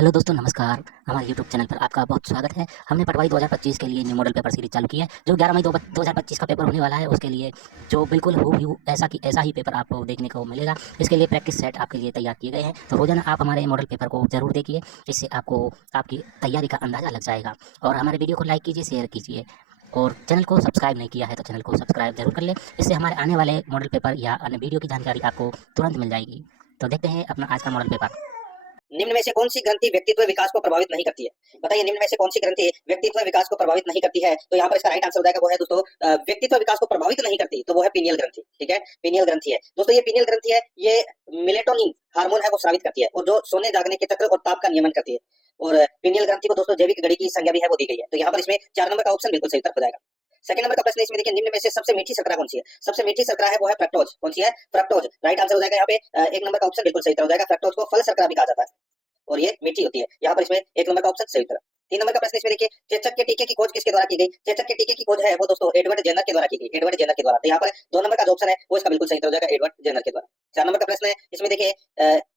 Hello दोस्तों, नमस्कार। हमारे यूट्यूब चैनल पर आपका बहुत स्वागत है। हमने पटवाई 2025 के लिए न्यू मॉडल पेपर सीरीज चालू की है, जो 11 मई 2025 का पेपर होने वाला है। उसके लिए जो बिल्कुल हूबहू ऐसा ही पेपर आपको देखने को मिलेगा। इसके लिए प्रैक्टिस सेट आपके लिए तैयार किए गए हैं, तो रोजाना आप हमारे मॉडल पेपर को जरूर देखिए। इससे आपको आपकी तैयारी का अंदाजा लग जाएगा। और हमारे वीडियो को लाइक कीजिए, शेयर कीजिए, और चैनल को सब्सक्राइब नहीं किया है तो चैनल को सब्सक्राइब जरूर कर ले। इससे हमारे आने वाले मॉडल पेपर या अन्य वीडियो की जानकारी आपको तुरंत मिल जाएगी। तो देखते हैं अपना आज का मॉडल पेपर। निम्न में से कौन सी ग्रंथि व्यक्तित्व विकास को प्रभावित नहीं करती है? बताइए, निम्न में से कौन सी ग्रंथि व्यक्तित्व विकास को प्रभावित नहीं करती है? तो यहाँ पर इसका राइट आंसर हो जाएगा, वो है दोस्तों व्यक्तित्व विकास को प्रभावित नहीं करती, तो वो है पीनियल ग्रंथि। ठीक है, पीनियल ग्रंथि है दोस्तों। ये पीनियल ग्रंथि है, ये मेलेटोनिन हार्मोन है वो स्रावित करती है, और जो सोने जागने के चक्र और ताप का नियमन करती है। और पीनियल ग्रंथि को दोस्तों जैविक घड़ी की संज्ञा भी है वो दी गई है। तो यहाँ पर इसमें 4 नंबर का ऑप्शन बिल्कुल सही उत्तर हो जाएगा। सेकंड नंबर का प्रश्न इसमें देखिए, निम्न में से सबसे मीठी शर्करा कौन सी है? सबसे मीठी शर्करा है वो है फ्रक्टोज। कौन सी है? फ्रक्टोज। राइट आंसर हो जाएगा यहाँ पे 1 नंबर का ऑप्शन बिल्कुल सही उत्तर हो जाएगा। फ्रक्टोज को फल शर्करा भी कहा जाता है और ये मीठी होती है। यहाँ पर इसमें 1 नंबर का ऑप्शन सही उत्तर। 3 नंबर का प्रश्न इसमें देखिए, चेचक के टीके की खोज किसके द्वारा की गई? चेचक के टीके की खोज है वो दोस्तों एडवर्ड जेनर के द्वारा की गई, एडवर्ड जेनर के द्वारा। तो यहाँ पर 2 नंबर का जो ऑप्शन है वो इसका बिल्कुल सही उत्तर हो जाएगा, एडवर्ड जेनर के द्वारा। 4 नंबर का प्रश्न है इसमें देखिए,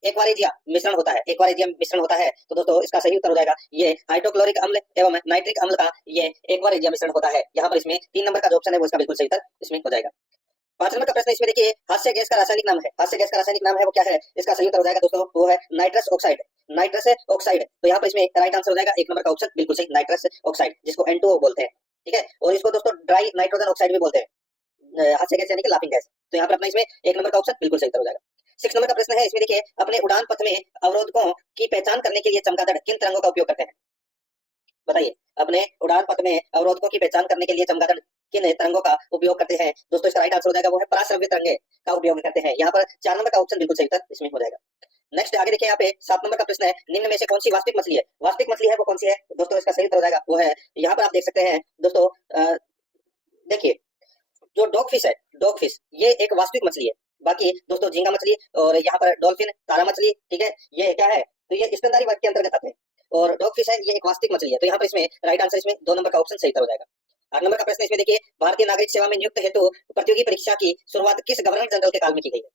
एक्वारेजिया मिश्रण होता है, एक्वारेजिया मिश्रण होता है, तो दोस्तों इसका सही उत्तर हो जाएगा ये हाइड्रोक्लोरिक अम्ल एवं नाइट्रिक अम्ल का ये एक्वारेजिया मिश्रण होता है। यहाँ पर इसमें 3 नंबर का जो ऑप्शन है वो इसका बिल्कुल सही उत्तर इसमें हो जाएगा। 5 नंबर का प्रश्न इसमें देखिए, हास्य गैस का रासायनिक नाम है, हास्य गैस का रासायनिक नाम है वो क्या है? इसका सही उत्तर हो जाएगा दोस्तों, वो है नाइट्रस ऑक्साइड, नाइट्रस ऑक्साइड। तो यहाँ पर इसमें राइट आंसर हो जाएगा 1 नंबर का ऑप्शन बिल्कुल सही, नाइट्रस ऑक्साइड, जिसको N2O बोलते हैं। ठीक है, और इसको दोस्तों ड्राई नाइट्रोजन ऑक्साइड भी बोलते हैं, हास्य गैस यानी कि लाफिंग गैस। तो यहाँ पर अपना इसमें 1 नंबर का ऑप्शन बिल्कुल सही उत्तर हो जाएगा। 6 नंबर का प्रश्न है इसमें देखिए, अपने उड़ान पथ में अवरोधकों की पहचान करने के लिए चमगादड़ किन तरंगों का उपयोग करते हैं? बताइए, अपने उड़ान पथ में अवरोधकों की पहचान करने के लिए चमगादड़ किन तरंगों का उपयोग करते हैं? दोस्तों इसका राइट आंसर हो जाएगा वो है पराश्रव्य तरंगे का उपयोग करते हैं। यहाँ पर 4 नंबर का ऑप्शन बिल्कुल सही उत्तर इसमें हो जाएगा। नेक्स्ट आगे देखिए, यहाँ पे 7 नंबर का प्रश्न है, निम्न में से कौन सी वास्तविक मछली है? वास्तविक मछली है वो कौन सी है? दोस्तों इसका सही उत्तर हो जाएगा वो है, यहाँ पर आप देख सकते हैं दोस्तों, देखिए जो डॉग फिश है, डॉग फिश ये एक वास्तविक मछली है। बाकी दोस्तों झींगा मछली और यहाँ पर डॉल्फिन, तारा मछली, ठीक है, ये क्या है? तो ये स्तनधारी वर्ग के अंतर्गत आते हैं, और डॉग फिश है ये एक वास्तविक मछली है। तो यहाँ पर इसमें राइट आंसर इसमें 2 नंबर का ऑप्शन सही उत्तर हो जाएगा। 8 नंबर का प्रश्न इसमें देखिए, भारतीय नागरिक सेवा में नियुक्त हेतु प्रतियोगी परीक्षा की शुरुआत किस गवर्नर जनरल के काल में की गई है?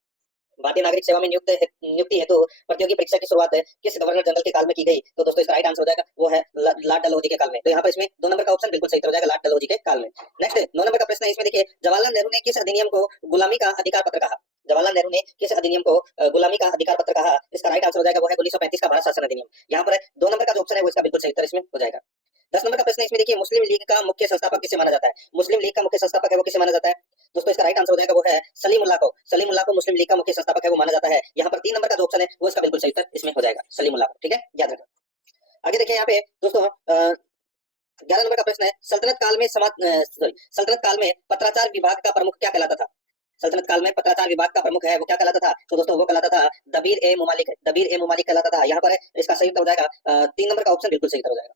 भारतीय नागरिक सेवा में नियुक्ति हेतु प्रतियोगी परीक्षा की शुरुआत किस गवर्नर जनरल के काल में की गई? तो दोस्तों इसका राइट आंसर हो जाएगा वो है लॉर्ड डलहौजी के काल में। तो यहाँ पर इसमें 2 नंबर का ऑप्शन बिल्कुल सही हो जाएगा, लॉर्ड डलहौजी के काल में। नेक्स्ट 9 नंबर का प्रश्न है इसमें देखिए, जवाहरलाल नेहरू ने किस अधिनियम को गुलामी का अधिकार पत्र कहा? जवाहरलाल नेहरू ने किस अधिनियम को गुलामी का अधिकार पत्र कहा? इसका राइट आंसर हो जाएगा वो है 1935 का भारत शासन अधिनियम। यहाँ पर 2 नंबर का जो ऑप्शन है वो इसका बिल्कुल सही उत्तर इसमें हो जाएगा। 10 नंबर का प्रश्न इसमें देखिए, मुस्लिम लीग का मुख्य संस्थापक किसे माना जाता है? मुस्लिम लीग का मुख्य संस्थापक है वो किसे माना जाता है? दोस्तों इसका राइट आंसर हो जाएगा वो है सलीमुल्लाह को, सलीमुल्लाह को मुस्लिम लीग का मुख्य संस्थापक है वो माना जाता है। यहाँ पर 3 नंबर का जो ऑप्शन है वो इसका बिल्कुल सही उत्तर इसमें हो जाएगा, सलीमुल्लाह को। ठीक है, याद रखना। आगे देखिए यहाँ पे दोस्तों 11 नंबर का प्रश्न है, सल्तनत काल में पत्राचार विभाग का प्रमुख क्या कहलाता था? सल्तनत काल में पत्राचार विभाग का प्रमुख है वो क्या कहलाता था? तो दोस्तों वो कहलाता था दबीर ए मुमालिक, दबीर ए मुमालिक कहलाता था। यहाँ पर इसका सही उत्तर हो जाएगा 3 नंबर का ऑप्शन बिल्कुल सही उत्तर हो जाएगा।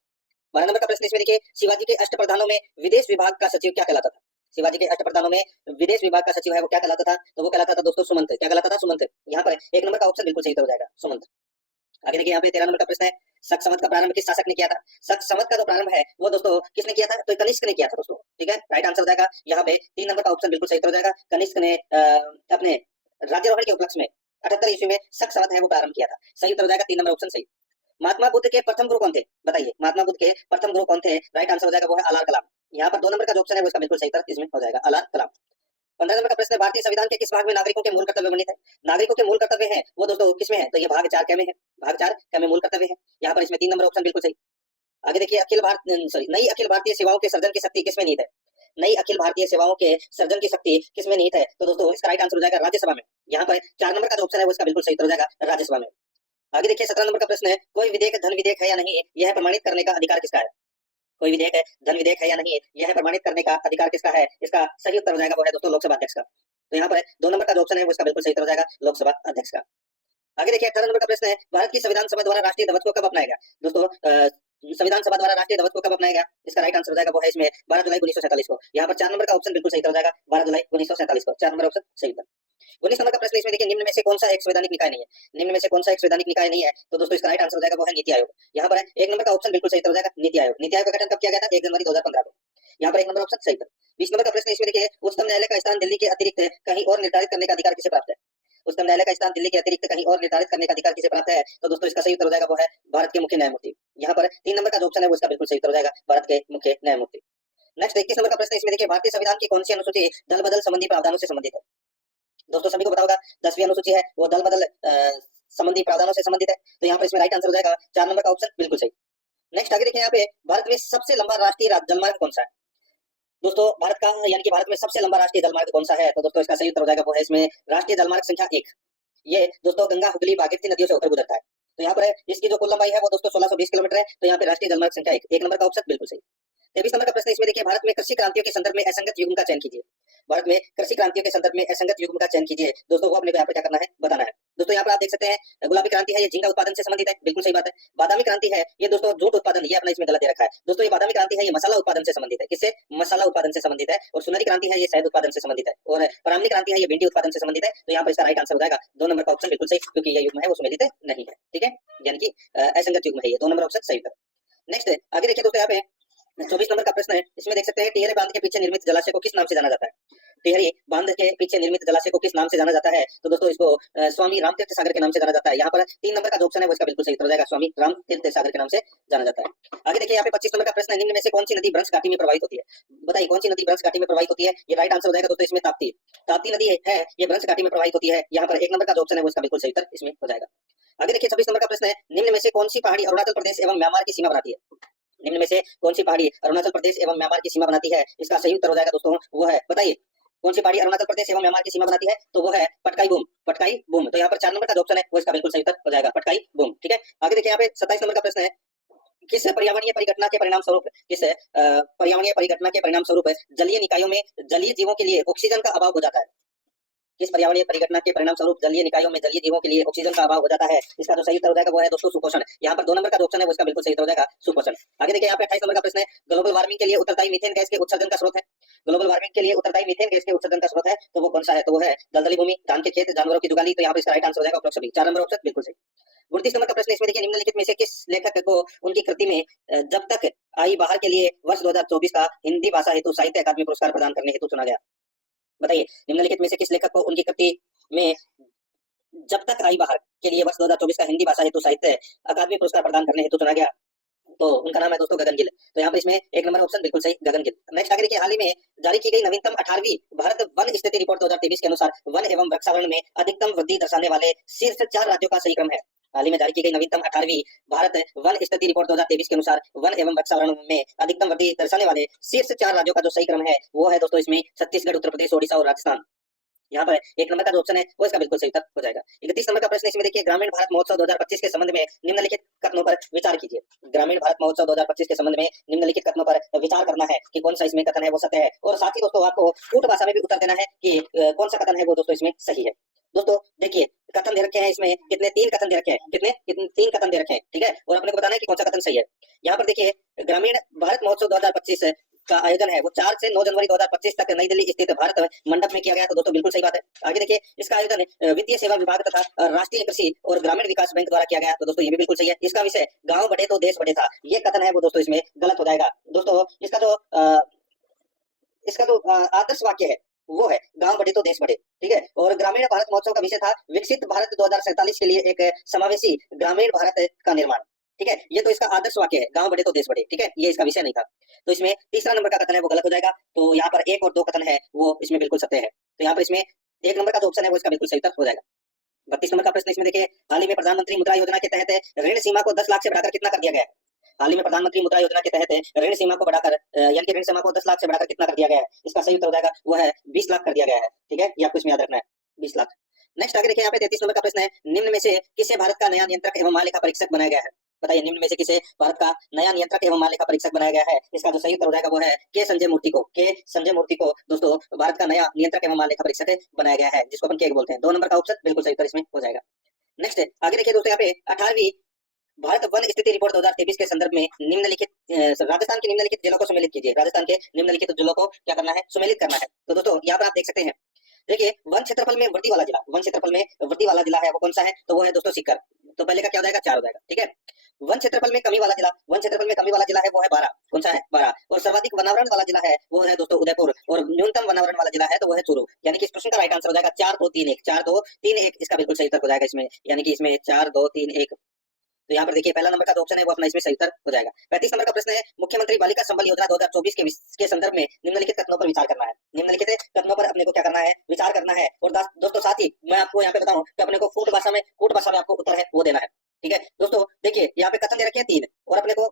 12 नंबर का प्रश्न इसमें देखिए, शिवाजी के अष्टप्रधानों में विदेश विभाग का सचिव क्या कहलाता था? शिवाजी के अष्टप्रधानों में विदेश विभाग का सचिव है वो क्या कहलाता था? तो वो कहलाता था दोस्तों सुमंत। क्या कहलाता था? सुमंत। यहाँ पर 1 नंबर का ऑप्शन बिल्कुल सही उत्तर हो जाएगा, सुमंत। आगे देखिए यहाँ पे 13 नंबर का प्रश्न है, शक संवत का प्रारंभ किस शासक ने किया था? शक संवत का जो प्रारंभ है वो दोस्तों किसने किया था? तो कनिष्क ने किया था दोस्तों। ठीक है, राइट आंसर हो जाएगा यहाँ पे 3 नंबर का ऑप्शन बिल्कुल सही उत्तर हो जाएगा। कनिष्क ने अपने राज्यारोहण के उपलक्ष्य में 78 ईस्वी में शक संवत है वो प्रारंभ किया था। सही उत्तर हो जाएगा 3 नंबर ऑप्शन सही। महात्मा बुद्ध के प्रथम गुरु कौन थे? बताइए, महात्मा बुद्ध के प्रथम गुरु कौन थे? राइट आंसर हो जाएगा वो है अलार कलाम। यहाँ पर 2 नंबर का जो ऑप्शन है वो इसका बिल्कुल सही उत्तर इसमें हो जाएगा, अलार कलाम। 15 नंबर का प्रश्न है, भारतीय संविधान के किस भाग में नागरिकों के मूल कर्तव्य वर्णित है? नागरिकों के मूल कर्तव्य है वो दोस्तों किसमें है? तो ये भाग 4 क्या में है? भाग 4 क्या में मूल कर्तव्य है। यहाँ पर इसमें 3 नंबर ऑप्शन बिल्कुल सही। आगे देखिए, नई अखिल भारतीय सेवाओं के सर्जन की शक्ति किसमें निहित है? नई अखिल भारतीय सेवाओं के सर्जन की शक्ति किसमें निहित है? तो दोस्तों इसका राइट आंसर हो जाएगा राज्यसभा में। यहाँ पर 4 नंबर का जो ऑप्शन है वो इसका बिल्कुल सही उत्तर हो जाएगा, राज्यसभा में। आगे देखिए 17 नंबर का प्रश्न है, कोई विधेयक धन विधेयक है या नहीं यह प्रमाणित करने का अधिकार किसका है? कोई विधेयक है धन विधेयक है या नहीं यह प्रमाणित करने का अधिकार किसका है? इसका सही उत्तर हो जाएगा वो है दोस्तों लोकसभा अध्यक्ष का। तो यहाँ पर 2 नंबर का जो ऑप्शन है वो इसका बिल्कुल सही उत्तर हो जाएगा, लोकसभा अध्यक्ष का। आगे देखिए 18 नंबर का प्रश्न है, भारत की संविधान सभा द्वारा राष्ट्रीय ध्वज को कब अपनाया गया? दोस्तों संविधान सभा द्वारा राष्ट्रीय ध्वज को कब अपनाया गया? इसका राइट आंसर हो जाएगा वो है इसमें 12 जुलाई 1947 को। यहाँ पर 4 नंबर का ऑप्शन बिल्कुल सही हो जाएगा, 12 जुलाई 1947 को। 4 नंबर ऑप्शन सही था। 19 नंबर का प्रश्न इसमें देखिए, निम्न में से कौन सा एक संवैधानिक निकाय नहीं है? निम्न में से कौन सा एक संवैधानिक निकाय नहीं है? तो दोस्तों इसका राइट आंसर हो जाएगा वो है नीति आयोग। यहाँ पर 1 नंबर का ऑप्शन बिल्कुल सही हो जाएगा, नीति आयोग। नीति आयोग का गठन कब किया गया था? 1 जनवरी 2015 को। यहाँ पर 1 नंबर ऑप्शन सही था। 20 नंबर का प्रश्न इसमें देखिए, उच्चतम न्यायालय का स्थान दिल्ली के अतिरिक्त कहीं और निर्धारित करने का अधिकार किसे प्राप्त है? उच्चतम न्यायालय का स्थान दिल्ली के अतिरिक्त कहीं और निर्धारित करने का अधिकार किसे प्राप्त है? तो दोस्तों इसका सही उत्तर हो जाएगा वो है भारत के मुख्य न्यायमूर्ति। यहाँ पर 3 नंबर का जो ऑप्शन है वो इसका बिल्कुल सही उत्तर हो जाएगा, भारत के मुख्य न्यायमूर्ति। नेक्स्ट 21 नंबर का प्रश्न, इसमें देखिए भारतीय संविधान की कौन सी अनुसूची दल बदल संबंधी प्रावधानों से संबंधित है? दोस्तों सभी को पता होगा 10वीं अनुसूची है वो दल बदल संबंधी प्रावधानों से संबंधित है। तो यहाँ पर इसमें राइट आंसर हो जाएगा 4 नंबर का ऑप्शन बिल्कुल सही। नेक्स्ट आगे देखिए यहाँ पे भारत में सबसे लंबा राष्ट्रीय जलमार्ग कौन सा है? दोस्तों भारत का यानी कि भारत में सबसे लंबा राष्ट्रीय जलमार्ग कौन सा है? तो दोस्तों इसका सही उत्तर हो जाएगा वो है इसमें राष्ट्रीय जलमार्ग संख्या 1। ये दोस्तों गंगा हुगली भागीरथी नदियों से होकर गुजरता है। तो यहाँ पर इसकी जो कुल लंबाई है वो दोस्तों 1620 किलोमीटर है। तो यहाँ पे राष्ट्रीय जलमार्ग संख्या 1 नंबर का ऑप्शन बिल्कुल सही। 23 नंबर का प्रश्न, इसमें देखिए भारत में कृषि क्रांतियों के संदर्भ में असंगत युग्म का चयन कीजिए। भारत में कृषि क्रांतियों के संदर्भ में असंगत युग्म का चयन कीजिए। दोस्तों वो अपने को यहाँ पे क्या करना है बताना है। दोस्तों यहाँ पर आप देख सकते हैं गुलाबी क्रांति है ये झींगा उत्पादन से संबंधित है, बिल्कुल सही बात है। बादामी क्रांति है ये दोस्तों जूट उत्पादन, ये अपना इसमें गलत दे रखा है। दोस्तों ये बादामी क्रांति है ये मसाला उत्पादन से संबंधित है, किससे? मसाला उत्पादन से संबंधित है। और सुनहरी क्रांति है ये शहद उत्पादन से संबंधित है। और परामनी क्रांति है ये भिंडी उत्पादन से संबंधित है। तो यहाँ पर इसका राइट आंसर हो जाएगा 2 नंबर का ऑप्शन बिल्कुल सही, क्योंकि ये युग्म है वो सुमेलित नहीं है, ठीक है, यानी कि असंगत युग्म है ये, 2 नंबर ऑप्शन सही उत्तर। नेक्स्ट आगे देखिए दोस्तों यहाँ पे 24 नंबर का प्रश्न है, इसमें देख सकते हैं टिहरी बांध के पीछे निर्मित जलाशय को किस नाम से जाना जाता है? टिहरी बांध के पीछे निर्मित जलाशय को किस नाम से जाना जाता है? तो दोस्तों इसको स्वामी रामतीर्थ सागर के नाम से जाना जाता है। यहाँ पर 3 नंबर का जो ऑप्शन है वो इसका बिल्कुल सही उत्तर हो जाएगा, स्वामी रामतीर्थ सागर के नाम से जाना जाता है। आगे देखिए यहाँ पे 25 नंबर का प्रश्न है, निम्न में से कौन सी नदी ब्रह्मपुत्र घाटी में प्रवाहित होती है? बताइए कौन सी नदी ब्रह्मपुत्र घाटी में प्रवाहित होती है? ये राइट आंसर हो जाएगा दोस्तों इसमें ताप्ती नदी है ये ब्रह्मपुत्र घाटी में प्रवाहित होती है। यहाँ पर 1 नंबर का जो ऑप्शन है वो इसका बिल्कुल सही उत्तर इसमें हो जाएगा। आगे देखिए 26 नंबर का प्रश्न है, निम्न में से कौन सी पहाड़ी अरुणाचल प्रदेश एवं म्यांमार की सीमा बनाती है? निम्न में से कौन सी पहाड़ी अरुणाचल प्रदेश एवं म्यांमार की सीमा बनाती है? इसका सही उत्तर हो जाएगा दोस्तों वो है, बताइए कौन सी पहाड़ी अरुणाचल प्रदेश एवं म्यांमार की सीमा बनाती है? तो वो है पटकाई बूम। तो यहाँ पर 4 नंबर का जो ऑप्शन है वो इसका बिल्कुल सही उत्तर हो जाएगा, पटकाई बूम, ठीक है। आगे देखिए यहाँ पे 27 नंबर का प्रश्न है, किस पर्यावरणीय परिघटना के परिणाम स्वरूप जलीय निकायों में जलीय जीवों के लिए ऑक्सीजन का अभाव हो जाता है? किस पर्यावरणीय परिघटना के परिणाम स्वरूप जलीय निकायों में जलीय जीवों के लिए ऑक्सीजन का अभाव हो जाता है? इसका जो सही उत्तर हो जाएगा वो है दोस्तों सुपोषण। यहाँ पर 2 नंबर का जो ऑप्शन है वो इसका बिल्कुल सही उत्तर हो जाएगा, सुपोषण। आगे देखिए यहाँ पे 28 नंबर का प्रश्न है, ग्लोबल वार्मिंग के लिए उत्तरदायी मीथेन गैस के उत्सर्जन का स्रोत है। ग्लोबल वार्मिंग के लिए उत्तरदायी मीथेन गैस के उत्सर्जन का स्रोत है, तो वो कौन सा है? तो वो है दलदली भूमि, धान के खेत, जानवरों की जुगाली। तो यहाँ पर इसका राइट आंसर हो जाएगा ऑप्शन बी, 4 नंबर ऑप्शन बिल्कुल सही। 29 नंबर का प्रश्न, इसमें देखिए निम्नलिखित में से किस लेखक को उनकी कृति में जब तक आई बाहर के लिए वर्ष 2024 का हिंदी भाषा हेतु साहित्य अकादमी पुरस्कार प्रदान करने हेतु चुना गया? बताइए निम्नलिखित में से किस लेखक को उनकी कृति में जब तक आई बाहर के लिए वर्ष 2024 का हिंदी भाषा हेतु साहित्य अकादमी पुरस्कार प्रदान करने हेतु चुना गया? तो उनका नाम है दोस्तों गगन गिल। तो यहाँ पर इसमें 1 नंबर ऑप्शन बिल्कुल सही, गगन गिल। नेक्स्ट आगे देखिए, हाल ही में जारी की गई नवीनतम 18वीं भारत वन स्थिति रिपोर्ट 2023 के अनुसार वन एवं वृक्षावरण में अधिकतम वृद्धि दर्शाने वाले शीर्ष 4 राज्यों का सही क्रम है। हाल ही में जारी की गई नवीनतम 18वीं भारत वन स्थिति रिपोर्ट 2023 के अनुसार वन एवं वृक्षावरण में अधिकतम वृद्धि दर्शाने वाले शीर्ष 4 राज्यों का जो सही क्रम है वो है दोस्तों इसमें छत्तीसगढ़, उत्तर प्रदेश, ओडिशा और राजस्थान। यहाँ पर 1 नंबर का जो ऑप्शन है वो इसका बिल्कुल सही उत्तर हो जाएगा। 31 नंबर का प्रश्न, इसमें देखिए ग्रामीण भारत महोत्सव 2025 के संबंध में निम्नलिखित कथनों पर विचार कीजिए। ग्रामीण भारत महोत्सव 2025 के संबंध में निम्नलिखित कथनों पर विचार करना है कि कौन सा इसमें कथन है वो सत्य है, और साथ ही दोस्तों आपको कूट भाषा में भी उत्तर देना है कि कौन सा कथन है वो दोस्तों इसमें सही है। दोस्तों देखिए कथन दे रखे हैं इसमें कितने, 3 कथन दे रखे हैं, कितने 3 कथन दे रखे हैं, ठीक है, और अपने को बताना है कि कौन सा कथन सही है। यहाँ पर देखिए ग्रामीण भारत महोत्सव 2025 का आयोजन है वो 4 से 9 जनवरी 2025 तक नई दिल्ली स्थित भारत मंडप में किया गया। तो दोस्तों बिल्कुल सही बात है। आगे देखिए इसका आयोजन वित्तीय सेवा विभाग तथा राष्ट्रीय कृषि और ग्रामीण विकास बैंक द्वारा किया गया। तो दोस्तों ये भी बिल्कुल सही है। इसका विषय गांव बढ़े तो देश बढ़े था, ये कथन है वो दोस्तों इसमें गलत हो जाएगा। दोस्तों इसका जो आदर्श वाक्य है वो है गांव बढ़े तो देश बढ़े, ठीक है। और ग्रामीण भारत महोत्सव का विषय था विकसित भारत 2047 के लिए एक समावेशी ग्रामीण भारत का निर्माण, ठीक है। ये तो इसका आदर्श वाक्य है, गांव बढ़े तो देश बढ़े, ठीक है, ये इसका विषय नहीं था। तो इसमें तीसरा नंबर का कथन है वो गलत हो जाएगा। तो यहाँ पर 1 और 2 कथन है वो इसमें बिल्कुल सत्य है। तो यहाँ पर इसमें 1 नंबर का जो ऑप्शन है वो इसका बिल्कुल सही उत्तर हो जाएगा। 32 नंबर का प्रश्न, इसमें देखिए हाल ही में प्रधानमंत्री मुद्रा योजना के तहत ऋण सीमा को 10 लाख से बढ़ाकर कितना कर दिया गया है? हाल ही में प्रधानमंत्री मुद्रा योजना के तहत ऋण सीमा को बढ़ाकर यानी कि ऋण सीमा को 10 लाख से बढ़ाकर कितना कर दिया गया है? इसका सही उत्तर हो जाएगा वो है 20 लाख कर दिया गया है, ठीक है, ये आपको इसमें याद रखना है, 20 लाख। नेक्स्ट आगे देखिए यहाँ पे 33 नंबर का प्रश्न है, निम्न में से किसे भारत का नया नियंत्रक एवं महालेखा परीक्षक बनाया गया है? बताइए निम्न में से किसे भारत का नया नियंत्रक एवं महालेखा परीक्षक बनाया गया है? इसका जो सही उत्तर हो जाएगा वो है के संजय मूर्ति को दोस्तों भारत का नया नियंत्रक एवं महालेखा परीक्षक बनाया गया है, जिसको अपन के बोलते हैं। 2 नंबर का ऑप्शन बिल्कुल सही उत्तर इसमें हो जाएगा। नेक्स्ट आगे देखिए दोस्तों यहाँ पे 18वीं भारत वन स्थिति रिपोर्ट 2023 के संदर्भ में निम्नलिखित राजस्थान के निम्नलिखित जिलों को सम्मिलित कीजिए। राजस्थान के निम्नलिखित जिलों को क्या करना है? सम्मिलित करना है। तो दोस्तों यहाँ पर आप देख सकते हैं, देखिए वन क्षेत्रफल में वृद्धि वाला जिला है वो कौन सा है? तो वो है दोस्तों सीकर। तो पहले का क्या हो जाएगा? 4 हो जाएगा, ठीक है। वन क्षेत्रफल में कमी वाला जिला है वो है 12। कौन सा है? 12। और सर्वाधिक वनावरण वाला जिला है वो है दोस्तों उदयपुर। और न्यूनतम पर्यावरण वाला जिला है तो वो है चूरू, यानी कि इस प्रश्न का राइट आंसर हो जाएगा 4-2-3-1, 4-2-3-1 इसका बिल्कुल सही उत्तर हो जाएगा इसमें, यानी कि इसमें 4-2-3-1। तो यहाँ पर देखिए पहला नंबर का जो ऑप्शन है वो अपना इसमें सही उत्तर हो जाएगा। 35 नंबर का प्रश्न है, मुख्यमंत्री बालिका संबल योजना 2024 के संदर्भ में निम्नलिखित कथनों पर विचार करना है। निम्नलिखित कथनों पर अपने को क्या करना है, विचार करना है। और दोस्तों साथ ही मैं आपको यहाँ पे बताऊं कि अपने को कूट भाषा में आपको उत्तर है वो देना है। ठीक है दोस्तों, देखिए यहाँ पे कथन दे रखे हैं 3 और अपने को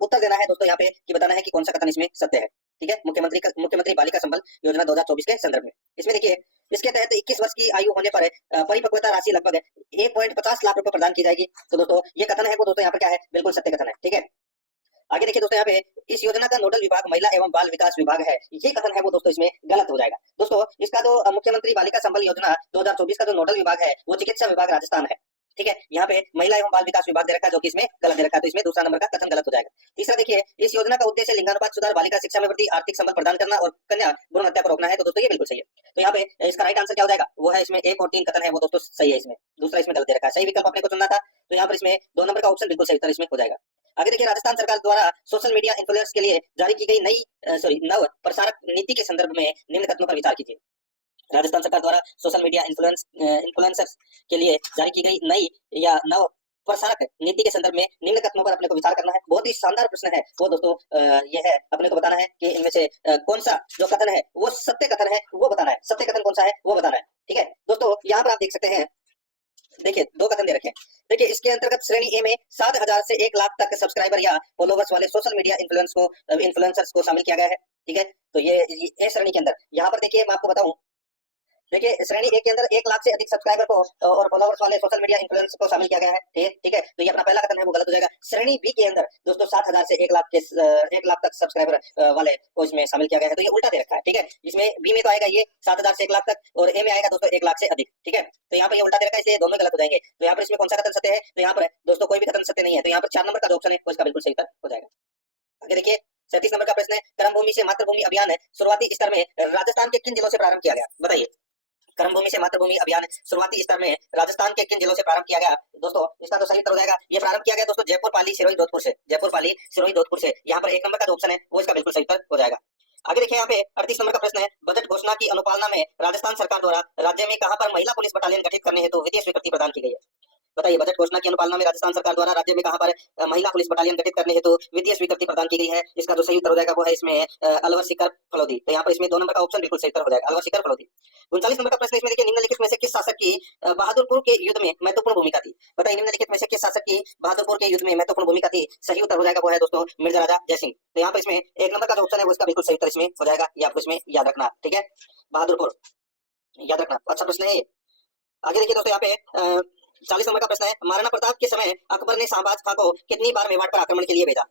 उत्तर देना है दोस्तों यहाँ पे कि बताना है कि कौन सा कथन इसमें सत्य है। ठीक है, मुख्यमंत्री बालिका संबल योजना 2024 के संदर्भ में इसमें देखिए इसके तहत 21 वर्ष की आयु होने पर परिपक्वता राशि लगभग 1.50 लाख रुपए प्रदान की जाएगी। तो दोस्तों ये कथन है वो दोस्तों यहाँ पर क्या है, बिल्कुल सत्य कथन है। ठीक है, आगे देखिए दोस्तों यहाँ पे इस योजना का नोडल विभाग महिला एवं बाल विकास विभाग है, ये कथन है वो दोस्तों इसमें गलत हो जाएगा। दोस्तों इसका जो मुख्यमंत्री बालिका संबल योजना 2024 का जो नोडल विभाग है वो चिकित्सा विभाग राजस्थान है। ठीक है, यहाँ पे महिला एवं बाल विकास विभाग दे रखा है जो कि इसमें गलत दे रखा है, तो इसमें दूसरा नंबर का कथन गलत हो जाएगा। तीसरा देखिए इस योजना का उद्देश्य लिंगानुपात सुधार, बालिका शिक्षा में वृद्धि, आर्थिक संबल प्रदान करना और कन्या भ्रूण हत्या को रोकना है। तो दोस्तों ये बिल्कुल सही है। तो यहाँ पे इसका राइट आंसर क्या हो जाएगा, वो है इसमें 1 और 3 कथन है वो दोस्तों सही है, इसमें दूसरा इसमें गलत दे रखा है। सही विकल्प अपने को चुनना था, तो यहाँ पर इसमें 2 नंबर का ऑप्शन बिल्कुल सही उत्तर इसमें हो जाएगा। आगे देखिए राजस्थान सरकार द्वारा सोशल मीडिया इन्फ्लुएंसर्स के लिए जारी की गई नव प्रसारक नीति के संदर्भ में निम्न कथनों पर विचार कीजिए। राजस्थान सरकार द्वारा सोशल मीडिया इन्फ्लुएंसर्स के लिए जारी की गई नई या नव प्रसारक नीति के संदर्भ में निम्न कथनों पर अपने को विचार करना है। बहुत ही शानदार प्रश्न है वो दोस्तों, यह है अपने को बताना है कि इनमें से कौन सा जो कथन है वो सत्य कथन है वो बताना है, सत्य कथन कौन सा है वो बताना है। ठीक है दोस्तों, यहाँ पर आप देख सकते हैं, देखिए 2 कथन दे रखे हैं। देखिए इसके अंतर्गत श्रेणी ए में 7,000 से 1 लाख तक सब्सक्राइबर या फॉलोवर्स वाले सोशल मीडिया इन्फ्लुएंसर्स को शामिल किया गया है। ठीक है, तो ये श्रेणी के अंदर यहाँ पर देखिए मैं आपको बताऊं, देखिए श्रेणी ए के अंदर 1 लाख से अधिक सब्सक्राइबर को और फॉलोवर्स वाले सोशल मीडिया इन्फ्लुएंसर्स को शामिल किया गया है। ठीक है, तो ये अपना पहला कथन है वो गलत हो जाएगा। श्रेणी बी के अंदर दोस्तों 7,000 से 1 लाख तक सब्सक्राइबर वाले को इसमें शामिल किया गया है, तो ये उल्टा दे रखा है। ठीक है, इसमें बी में तो आएगा ये 7,000 से 1 लाख तक और ए में आएगा दोस्तों 1 लाख से अधिक। ठीक है, तो यहाँ पर ये उल्टा दे रखा है, इसलिए दोनों गलत हो जाएंगे। तो यहाँ पर इसमें कौन सा कथन सत्य है, तो यहाँ पर दोस्तों कोई भी कथन सत्य नहीं है, तो यहाँ पर 4 नंबर का जो ऑप्शन है वो इसका बिल्कुल सही उत्तर हो जाएगा। आगे देखिए 37 नंबर का प्रश्न है, कर्मभूमि से मातृभूमि अभियान शुरुआती स्तर में राजस्थान के किन जिलों से प्रारंभ किया गया, बताइए। कर्मभूमि से मातृभूमि अभियान शुरुआती स्तर में राजस्थान के किन जिलों से प्रारंभ किया गया, दोस्तों इसका तो सही उत्तर हो जाएगा, ये प्रारंभ किया गया दोस्तों जयपुर, पाली, सिरोही, जोधपुर से। जयपुर, पाली, सिरोही, जोधपुर से। यहाँ पर 1 नंबर का जो ऑप्शन है वो इसका बिल्कुल सही उत्तर हो जाएगा। आगे देखिए यहाँ पे 38 नंबर का प्रश्न है, बजट घोषणा की अनुपालना में राजस्थान सरकार द्वारा राज्य में कहां पर महिला पुलिस बटालियन गठित करने हेतु वित्तीय स्वीकृति प्रदान की गई है, बताइए। बजट घोषणा की अनुपालना में राजस्थान सरकार द्वारा राज्य में कहां पर महिला पुलिस बटालियन गठित करने हेतु वित्तीय स्वीकृति प्रदान की गई है, इसका जो सही उत्तर हो जाएगा वो है इसमें अलवर, सीकर, फलौदी। तो यहाँ पर इसमें 2 नंबर का ऑप्शन बिल्कुल सही उत्तर हो जाएगा, अलवर, सीकर, फलौदी। 39 नंबर का प्रश्न इसमें देखिए, निम्नलिखित में से किस शासक की बहादुरपुर के युद्ध में महत्वपूर्ण भूमिका थी, बताइए। निम्नलिखित में से किस शासक की बहादुरपुर के युद्ध में महत्वपूर्ण भूमिका थी, सही उत्तर हो जाएगा वो है दोस्तों मिर्जा राजा जयसिंह। तो यहाँ पर इसमें 1 नंबर का जो ऑप्शन है वो इसका बिल्कुल सही उत्तर इसमें हो जाएगा, ये आपको इसमें याद रखना। ठीक है, बहादुरपुर याद रखना, अच्छा प्रश्न है ये। आगे देखिए दोस्तों यहाँ पे 40 नंबर का प्रश्न है, महाराणा प्रताप के समय अकबर ने शाहबाज खां को कितनी बार मेवाड़ पर आक्रमण के लिए भेजा,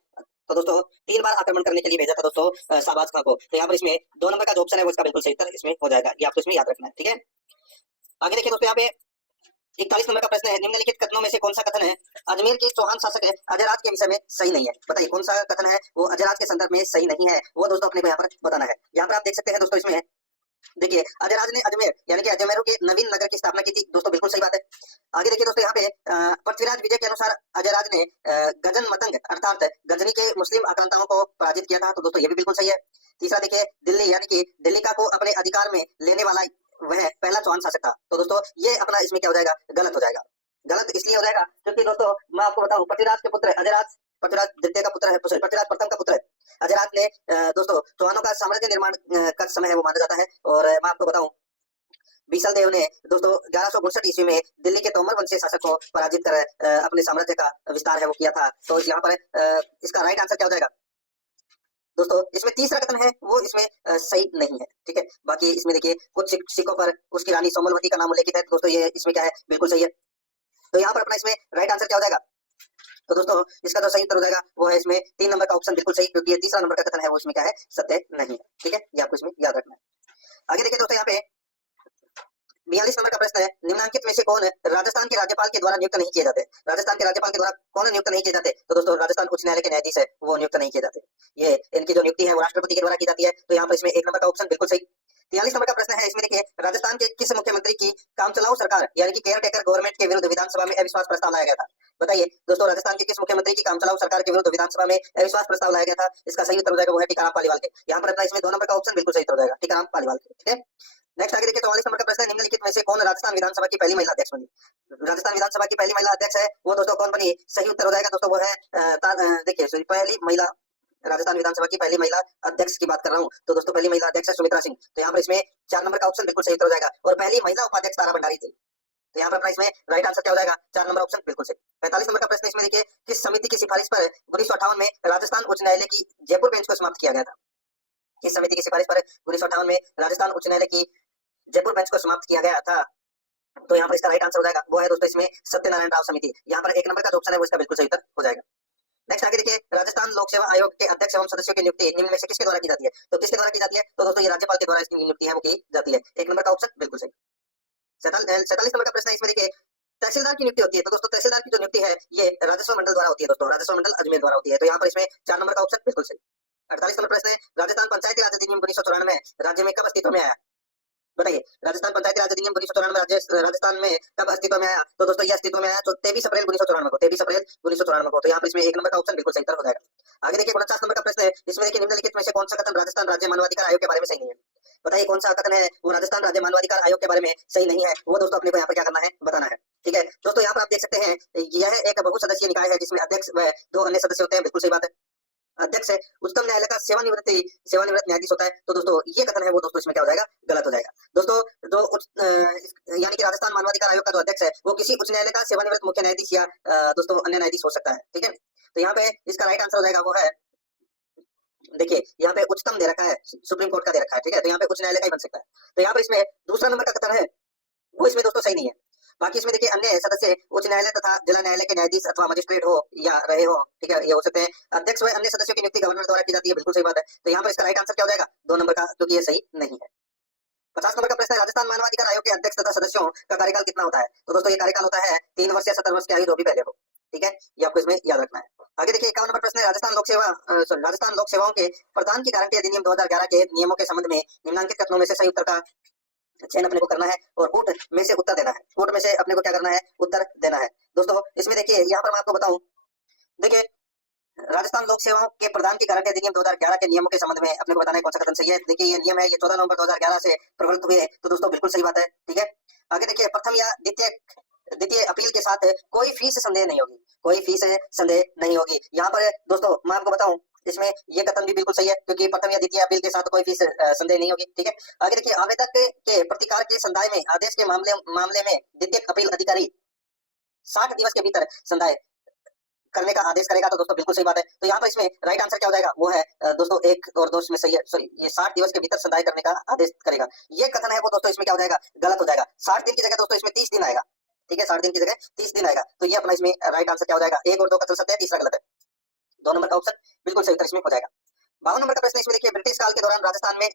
तो दोस्तों 3 बार आक्रमण करने के लिए भेजा था दोस्तों शाहबाज खां को। तो यहाँ पर इसमें 2 नंबर का जो ऑप्शन है वो इसका बिल्कुल सही उत्तर इसमें हो जाएगा, ये आपको इसमें याद रखना है। ठीक है, आगे देखिए दोस्तों यहाँ पे 41 नंबर का प्रश्न है, निम्नलिखित कथनों में से कौन सा कथन है अजमेर के चौहान शासक अजयराज के विषय में सही नहीं है, बताइए कौन सा कथन है वो अजयराज के संदर्भ में सही नहीं है, वो दोस्तों अपने को यहाँ पर बताना है। यहाँ पर आप देख सकते हैं दोस्तों, इसमें देखिए अजयराज ने अजमेर यानी कि अजमेर के नवीन नगर की स्थापना की थी, दोस्तों बिल्कुल सही बात है। आगे देखिए दोस्तों यहाँ पे पृथ्वीराज विजय के अनुसार अजयराज ने गजन मतंग अर्थात गजनी के मुस्लिम आक्रांताओं को पराजित किया था, तो दोस्तों ये भी बिल्कुल सही है। तीसरा देखिए दिल्ली यानी कि दिल्ली को अपने अधिकार में लेने वाला वह पहला चौहान शासक था, तो दोस्तों ये अपना इसमें क्या हो जाएगा, गलत हो जाएगा। गलत इसलिए हो जाएगा क्योंकि दोस्तों मैं आपको बताऊं पृथ्वीराज के पुत्र अजयराज, पृथ्वीराज द्वितीय का पुत्र है, पृथ्वीराज प्रथम का पुत्र है अजयराज ने दोस्तों चौहानों का साम्राज्य निर्माण का समय है वो माना जाता है। और मैं आपको बताऊं बीसल देव ने दोस्तों 1162 ईस्वी में दिल्ली के तोमर वंशीय शासक को पराजित कर अपने साम्राज्य का विस्तार है वो किया था। तो यहाँ पर इसका राइट आंसर क्या हो जाएगा दोस्तों, इसमें तीसरा कथन है वो इसमें सही नहीं है। ठीक है, बाकी इसमें देखिए कुछ सिक्कों पर उसकी रानी सोमलवती का नाम उल्लेखित है, तो दोस्तों ये इसमें क्या है, बिल्कुल सही है। तो यहाँ पर अपना इसमें राइट आंसर क्या हो जाएगा, तो दोस्तों इसका जो सही उत्तर हो जाएगा वो है इसमें 3 नंबर का ऑप्शन बिल्कुल सही, क्योंकि ये तीसरा नंबर का कथन है वो इसमें क्या है, सत्य नहीं है। ठीक है, ये आपको इसमें याद रखना है। आगे देखिए दोस्तों यहाँ पे 42 नंबर का प्रश्न है, निम्नलिखित में से कौन राजस्थान के राज्यपाल के द्वारा नियुक्त नहीं किए जाते, राजस्थान के राज्यपाल के द्वारा कौन नियुक्त नहीं किए जाते, तो दोस्तों राजस्थान उच्च न्यायालय के न्यायाधीश है वो नियुक्त नहीं किए जाते, ये इनकी जो नियुक्ति है वो राष्ट्रपति के द्वारा की जाती है। तो यहाँ पर इसमें 1 नंबर का ऑप्शन बिल्कुल सही। 43 नंबर का प्रश्न है, इसमें देखिए राजस्थान के किस मुख्यमंत्री की काम चलाऊ सरकार यानी कि केयर टेकर गवर्नमेंट के विरुद्ध विधानसभा में अविश्वास प्रस्ताव लाया गया था। बताइए दोस्तों, राजस्थान के किस मुख्यमंत्री की काम चलाऊ सरकार के विरुद्ध विधानसभा में अविश्वास प्रस्ताव लाया गया था? इसका सही उत्तर हो जाएगा वो है टीकाराम पालीवाल के। यहाँ पर अपना इसमें 2 नंबर का ऑप्शन बिल्कुल सही उत्तर हो जाएगा, टीकाराम पालीवाल के। ठीक है, नेक्स्ट आगे देखिए 44 नंबर का प्रश्न है, निम्नलिखित में से कौन राजस्थान विधानसभा की पहली महिला अध्यक्ष बनी? राजस्थान विधानसभा की पहली महिला अध्यक्ष है वो दोस्तों कौन बनी? सही उत्तर हो जाएगा दोस्तों वो है देखिए पहली महिला, राजस्थान विधानसभा की पहली महिला अध्यक्ष की बात कर रहा हूँ, तो दोस्तों पहली महिला अध्यक्ष है सुमित्रा सिंह। तो यहाँ पर इसमें 4 नंबर का ऑप्शन बिल्कुल सही उत्तर हो जाएगा। और पहली महिला उपाध्यक्ष तारा भंडारी थी। तो यहाँ पर अपना इसमें राइट आंसर क्या हो जाएगा? 4 नंबर ऑप्शन बिल्कुल सही। 45 नंबर का प्रश्न इसमें देखिए, किस समिति की सिफारिश पर 1958 में राजस्थान उच्च न्यायालय की जयपुर बेंच को समाप्त किया गया था? किस समिति की सिफारिश पर 1958 में राजस्थान उच्च न्यायालय की जयपुर बेंच को समाप्त किया गया था? तो यहाँ पर इसका राइट आंसर हो जाएगा वो है दोस्तों इसमें सत्यनारायण राव समिति। यहाँ पर 1 नंबर का जो ऑप्शन है वो इसका बिल्कुल सही उत्तर हो जाएगा। नेक्स्ट आगे देखिए, राजस्थान लोक सेवा आयोग के अध्यक्ष एवं सदस्यों की नियुक्ति निम्न में से किसके द्वारा की जाती है? तो किसके द्वारा की जाती है? तो दोस्तों ये राज्यपाल के द्वारा इसकी नियुक्ति है वो की जाती है। 1 नंबर का ऑप्शन बिल्कुल सही। 47 नंबर का प्रश्न है, इसमें देखिए तहसीलदार की नियुक्ति होती है। तो दोस्तों तहसीलदार की जो नियुक्ति है ये राजस्व मंडल द्वारा होती है दोस्तों, राजस्व मंडल अजमेर द्वारा होती है। तो यहाँ पर इसमें 4 नंबर का ऑप्शन बिल्कुल सही। 48 नंबर प्रश्न है, राजस्थान पंचायती राज अधिनियम 1994 राज्य में कब अस्तित्व में आया? बताइए, राजस्थान पंचायती राज अधिनियम 1994 राजस्थान में कब अस्तित्व में आया? तो दोस्तों ये अस्तित्व में आया तो 23 अप्रैल 1994 को, 23 अप्रैल 1994 को। तो यहाँ पर इसमें 1 नंबर का ऑप्शन बिल्कुल सही उत्तर हो जाएगा। आगे देखिए 49 नंबर का प्रश्न है, इसमें देखिए निम्नलिखित में से कौन सा कथन राजस्थान राज्य मानवाधिकार आयोग के बारे में सही नहीं है? बताइए कौन सा कथन है वो राजस्थान राज्य मानवाधिकार आयोग के बारे में सही नहीं है? वो दोस्तों अपने को यहाँ पर क्या करना है, बताना है। ठीक है दोस्तों, यहाँ पर आप देख सकते हैं यह एक बहुसदस्यीय निकाय है जिसमें अध्यक्ष व 2 अन्य सदस्य होते हैं। बिल्कुल सही बात है। अध्यक्ष है उच्चतम न्यायालय का सेवानिवृत्त न्यायाधीश होता है। तो दोस्तों ये कथन है वो दोस्तों इसमें क्या हो जाएगा? गलत हो जाएगा। दोस्तों जो यानी कि राजस्थान मानवाधिकार आयोग का जो अध्यक्ष है वो किसी उच्च न्यायालय का सेवानिवृत्त मुख्य न्यायाधीश या दोस्तों अन्य न्यायाधीश हो सकता है। ठीक है, तो यहाँ पे इसका राइट आंसर हो जाएगा वो है, देखिए यहाँ पे उच्चतम दे रखा है, सुप्रीम कोर्ट का दे रखा है। ठीक है, तो यहाँ पे उच्च न्यायालय का ही बन सकता है। तो यहाँ पर इसमें दूसरा नंबर का कथन है वो इसमें दोस्तों सही नहीं है। बाकी इसमें देखिए अन्य सदस्य उच्च न्यायालय तथा जिला न्यायालय के न्यायाधीश अथवा मजिस्ट्रेट हो या रहे हो। ठीक है, ये हो सकते हैं। अध्यक्ष व अन्य सदस्यों की नियुक्ति गवर्नर द्वारा की जाती है। बिल्कुल सही बात है। तो यहाँ पर इसका राइट आंसर क्या हो जाएगा? 2 नंबर का, क्योंकि ये सही नहीं है। 50 नंबर का प्रश्न है, राजस्थान मानवाधिकार आयोग के अध्यक्ष तथा सदस्यों का कार्यकाल कितना होता है? तो दोस्तों ये कार्यकाल होता है 3 वर्ष या 70 वर्ष की आयु जो भी पहले हो। ठीक है, ये आपको इसमें याद रखना है। आगे देखिए 51 नंबर प्रश्न है, राजस्थान लोक सेवाओं के प्रदान की गारंटी अधिनियम 2011 के नियमों के संबंध में निम्नलिखित कथनों में से सही उत्तर का चयन अपने को करना है और कूट में से उत्तर देना है। कूट में से अपने को क्या करना है? उत्तर देना है। दोस्तों इसमें देखिए यहाँ पर मैं आपको बताऊं, देखिए राजस्थान लोक सेवाओं के प्रदान की गारंटी अधिनियम 2011 के नियमों के संबंध में अपने को बताना है कौन सा कथन सही है। देखिए ये नियम है, ये 14 नवंबर 2011 से प्रवृत्त हुए। तो दोस्तों बिल्कुल सही बात है। ठीक है, आगे देखिए प्रथम या द्वितीय अपील के साथ कोई फीस संदेह नहीं होगी, कोई फीस संदेह नहीं होगी। यहाँ पर दोस्तों मैं आपको बताऊं इसमें ये कथन भी बिल्कुल सही है, क्योंकि प्रथम या द्वितीय अपील के साथ कोई फीस संदेह नहीं होगी। ठीक है, आगे देखिए आवेदक के प्रतिकार के संदाय में आदेश के मामले में द्वितीय अपील अधिकारी 60 दिवस के भीतर संदाय करने का आदेश करेगा। तो दोस्तों बिल्कुल सही बात है। तो यहाँ पर इसमें राइट आंसर क्या हो जाएगा? वो है दोस्तों 1 और 2 में सही है, सॉरी ये 60 दिवस के भीतर संदाय करने का आदेश करेगा। ये कथन है वो दोस्तों इसमें क्या हो जाएगा? गलत हो जाएगा। 60 दिन की जगह दोस्तों इसमें 30 दिन आएगा। ठीक है, 60 दिन की जगह 30 दिन आएगा। तो ये अपना इसमें राइट आंसर क्या हो जाएगा? 1 और 2 कथन सत्य है, तीसरा गलत है। 2 नंबर का ऑप्शन बिल्कुल सही उत्तर इसमें हो जाएगा। 52 नंबर का प्रश्न इसमें देखिए, ब्रिटिश काल के दौरान राजस्थान में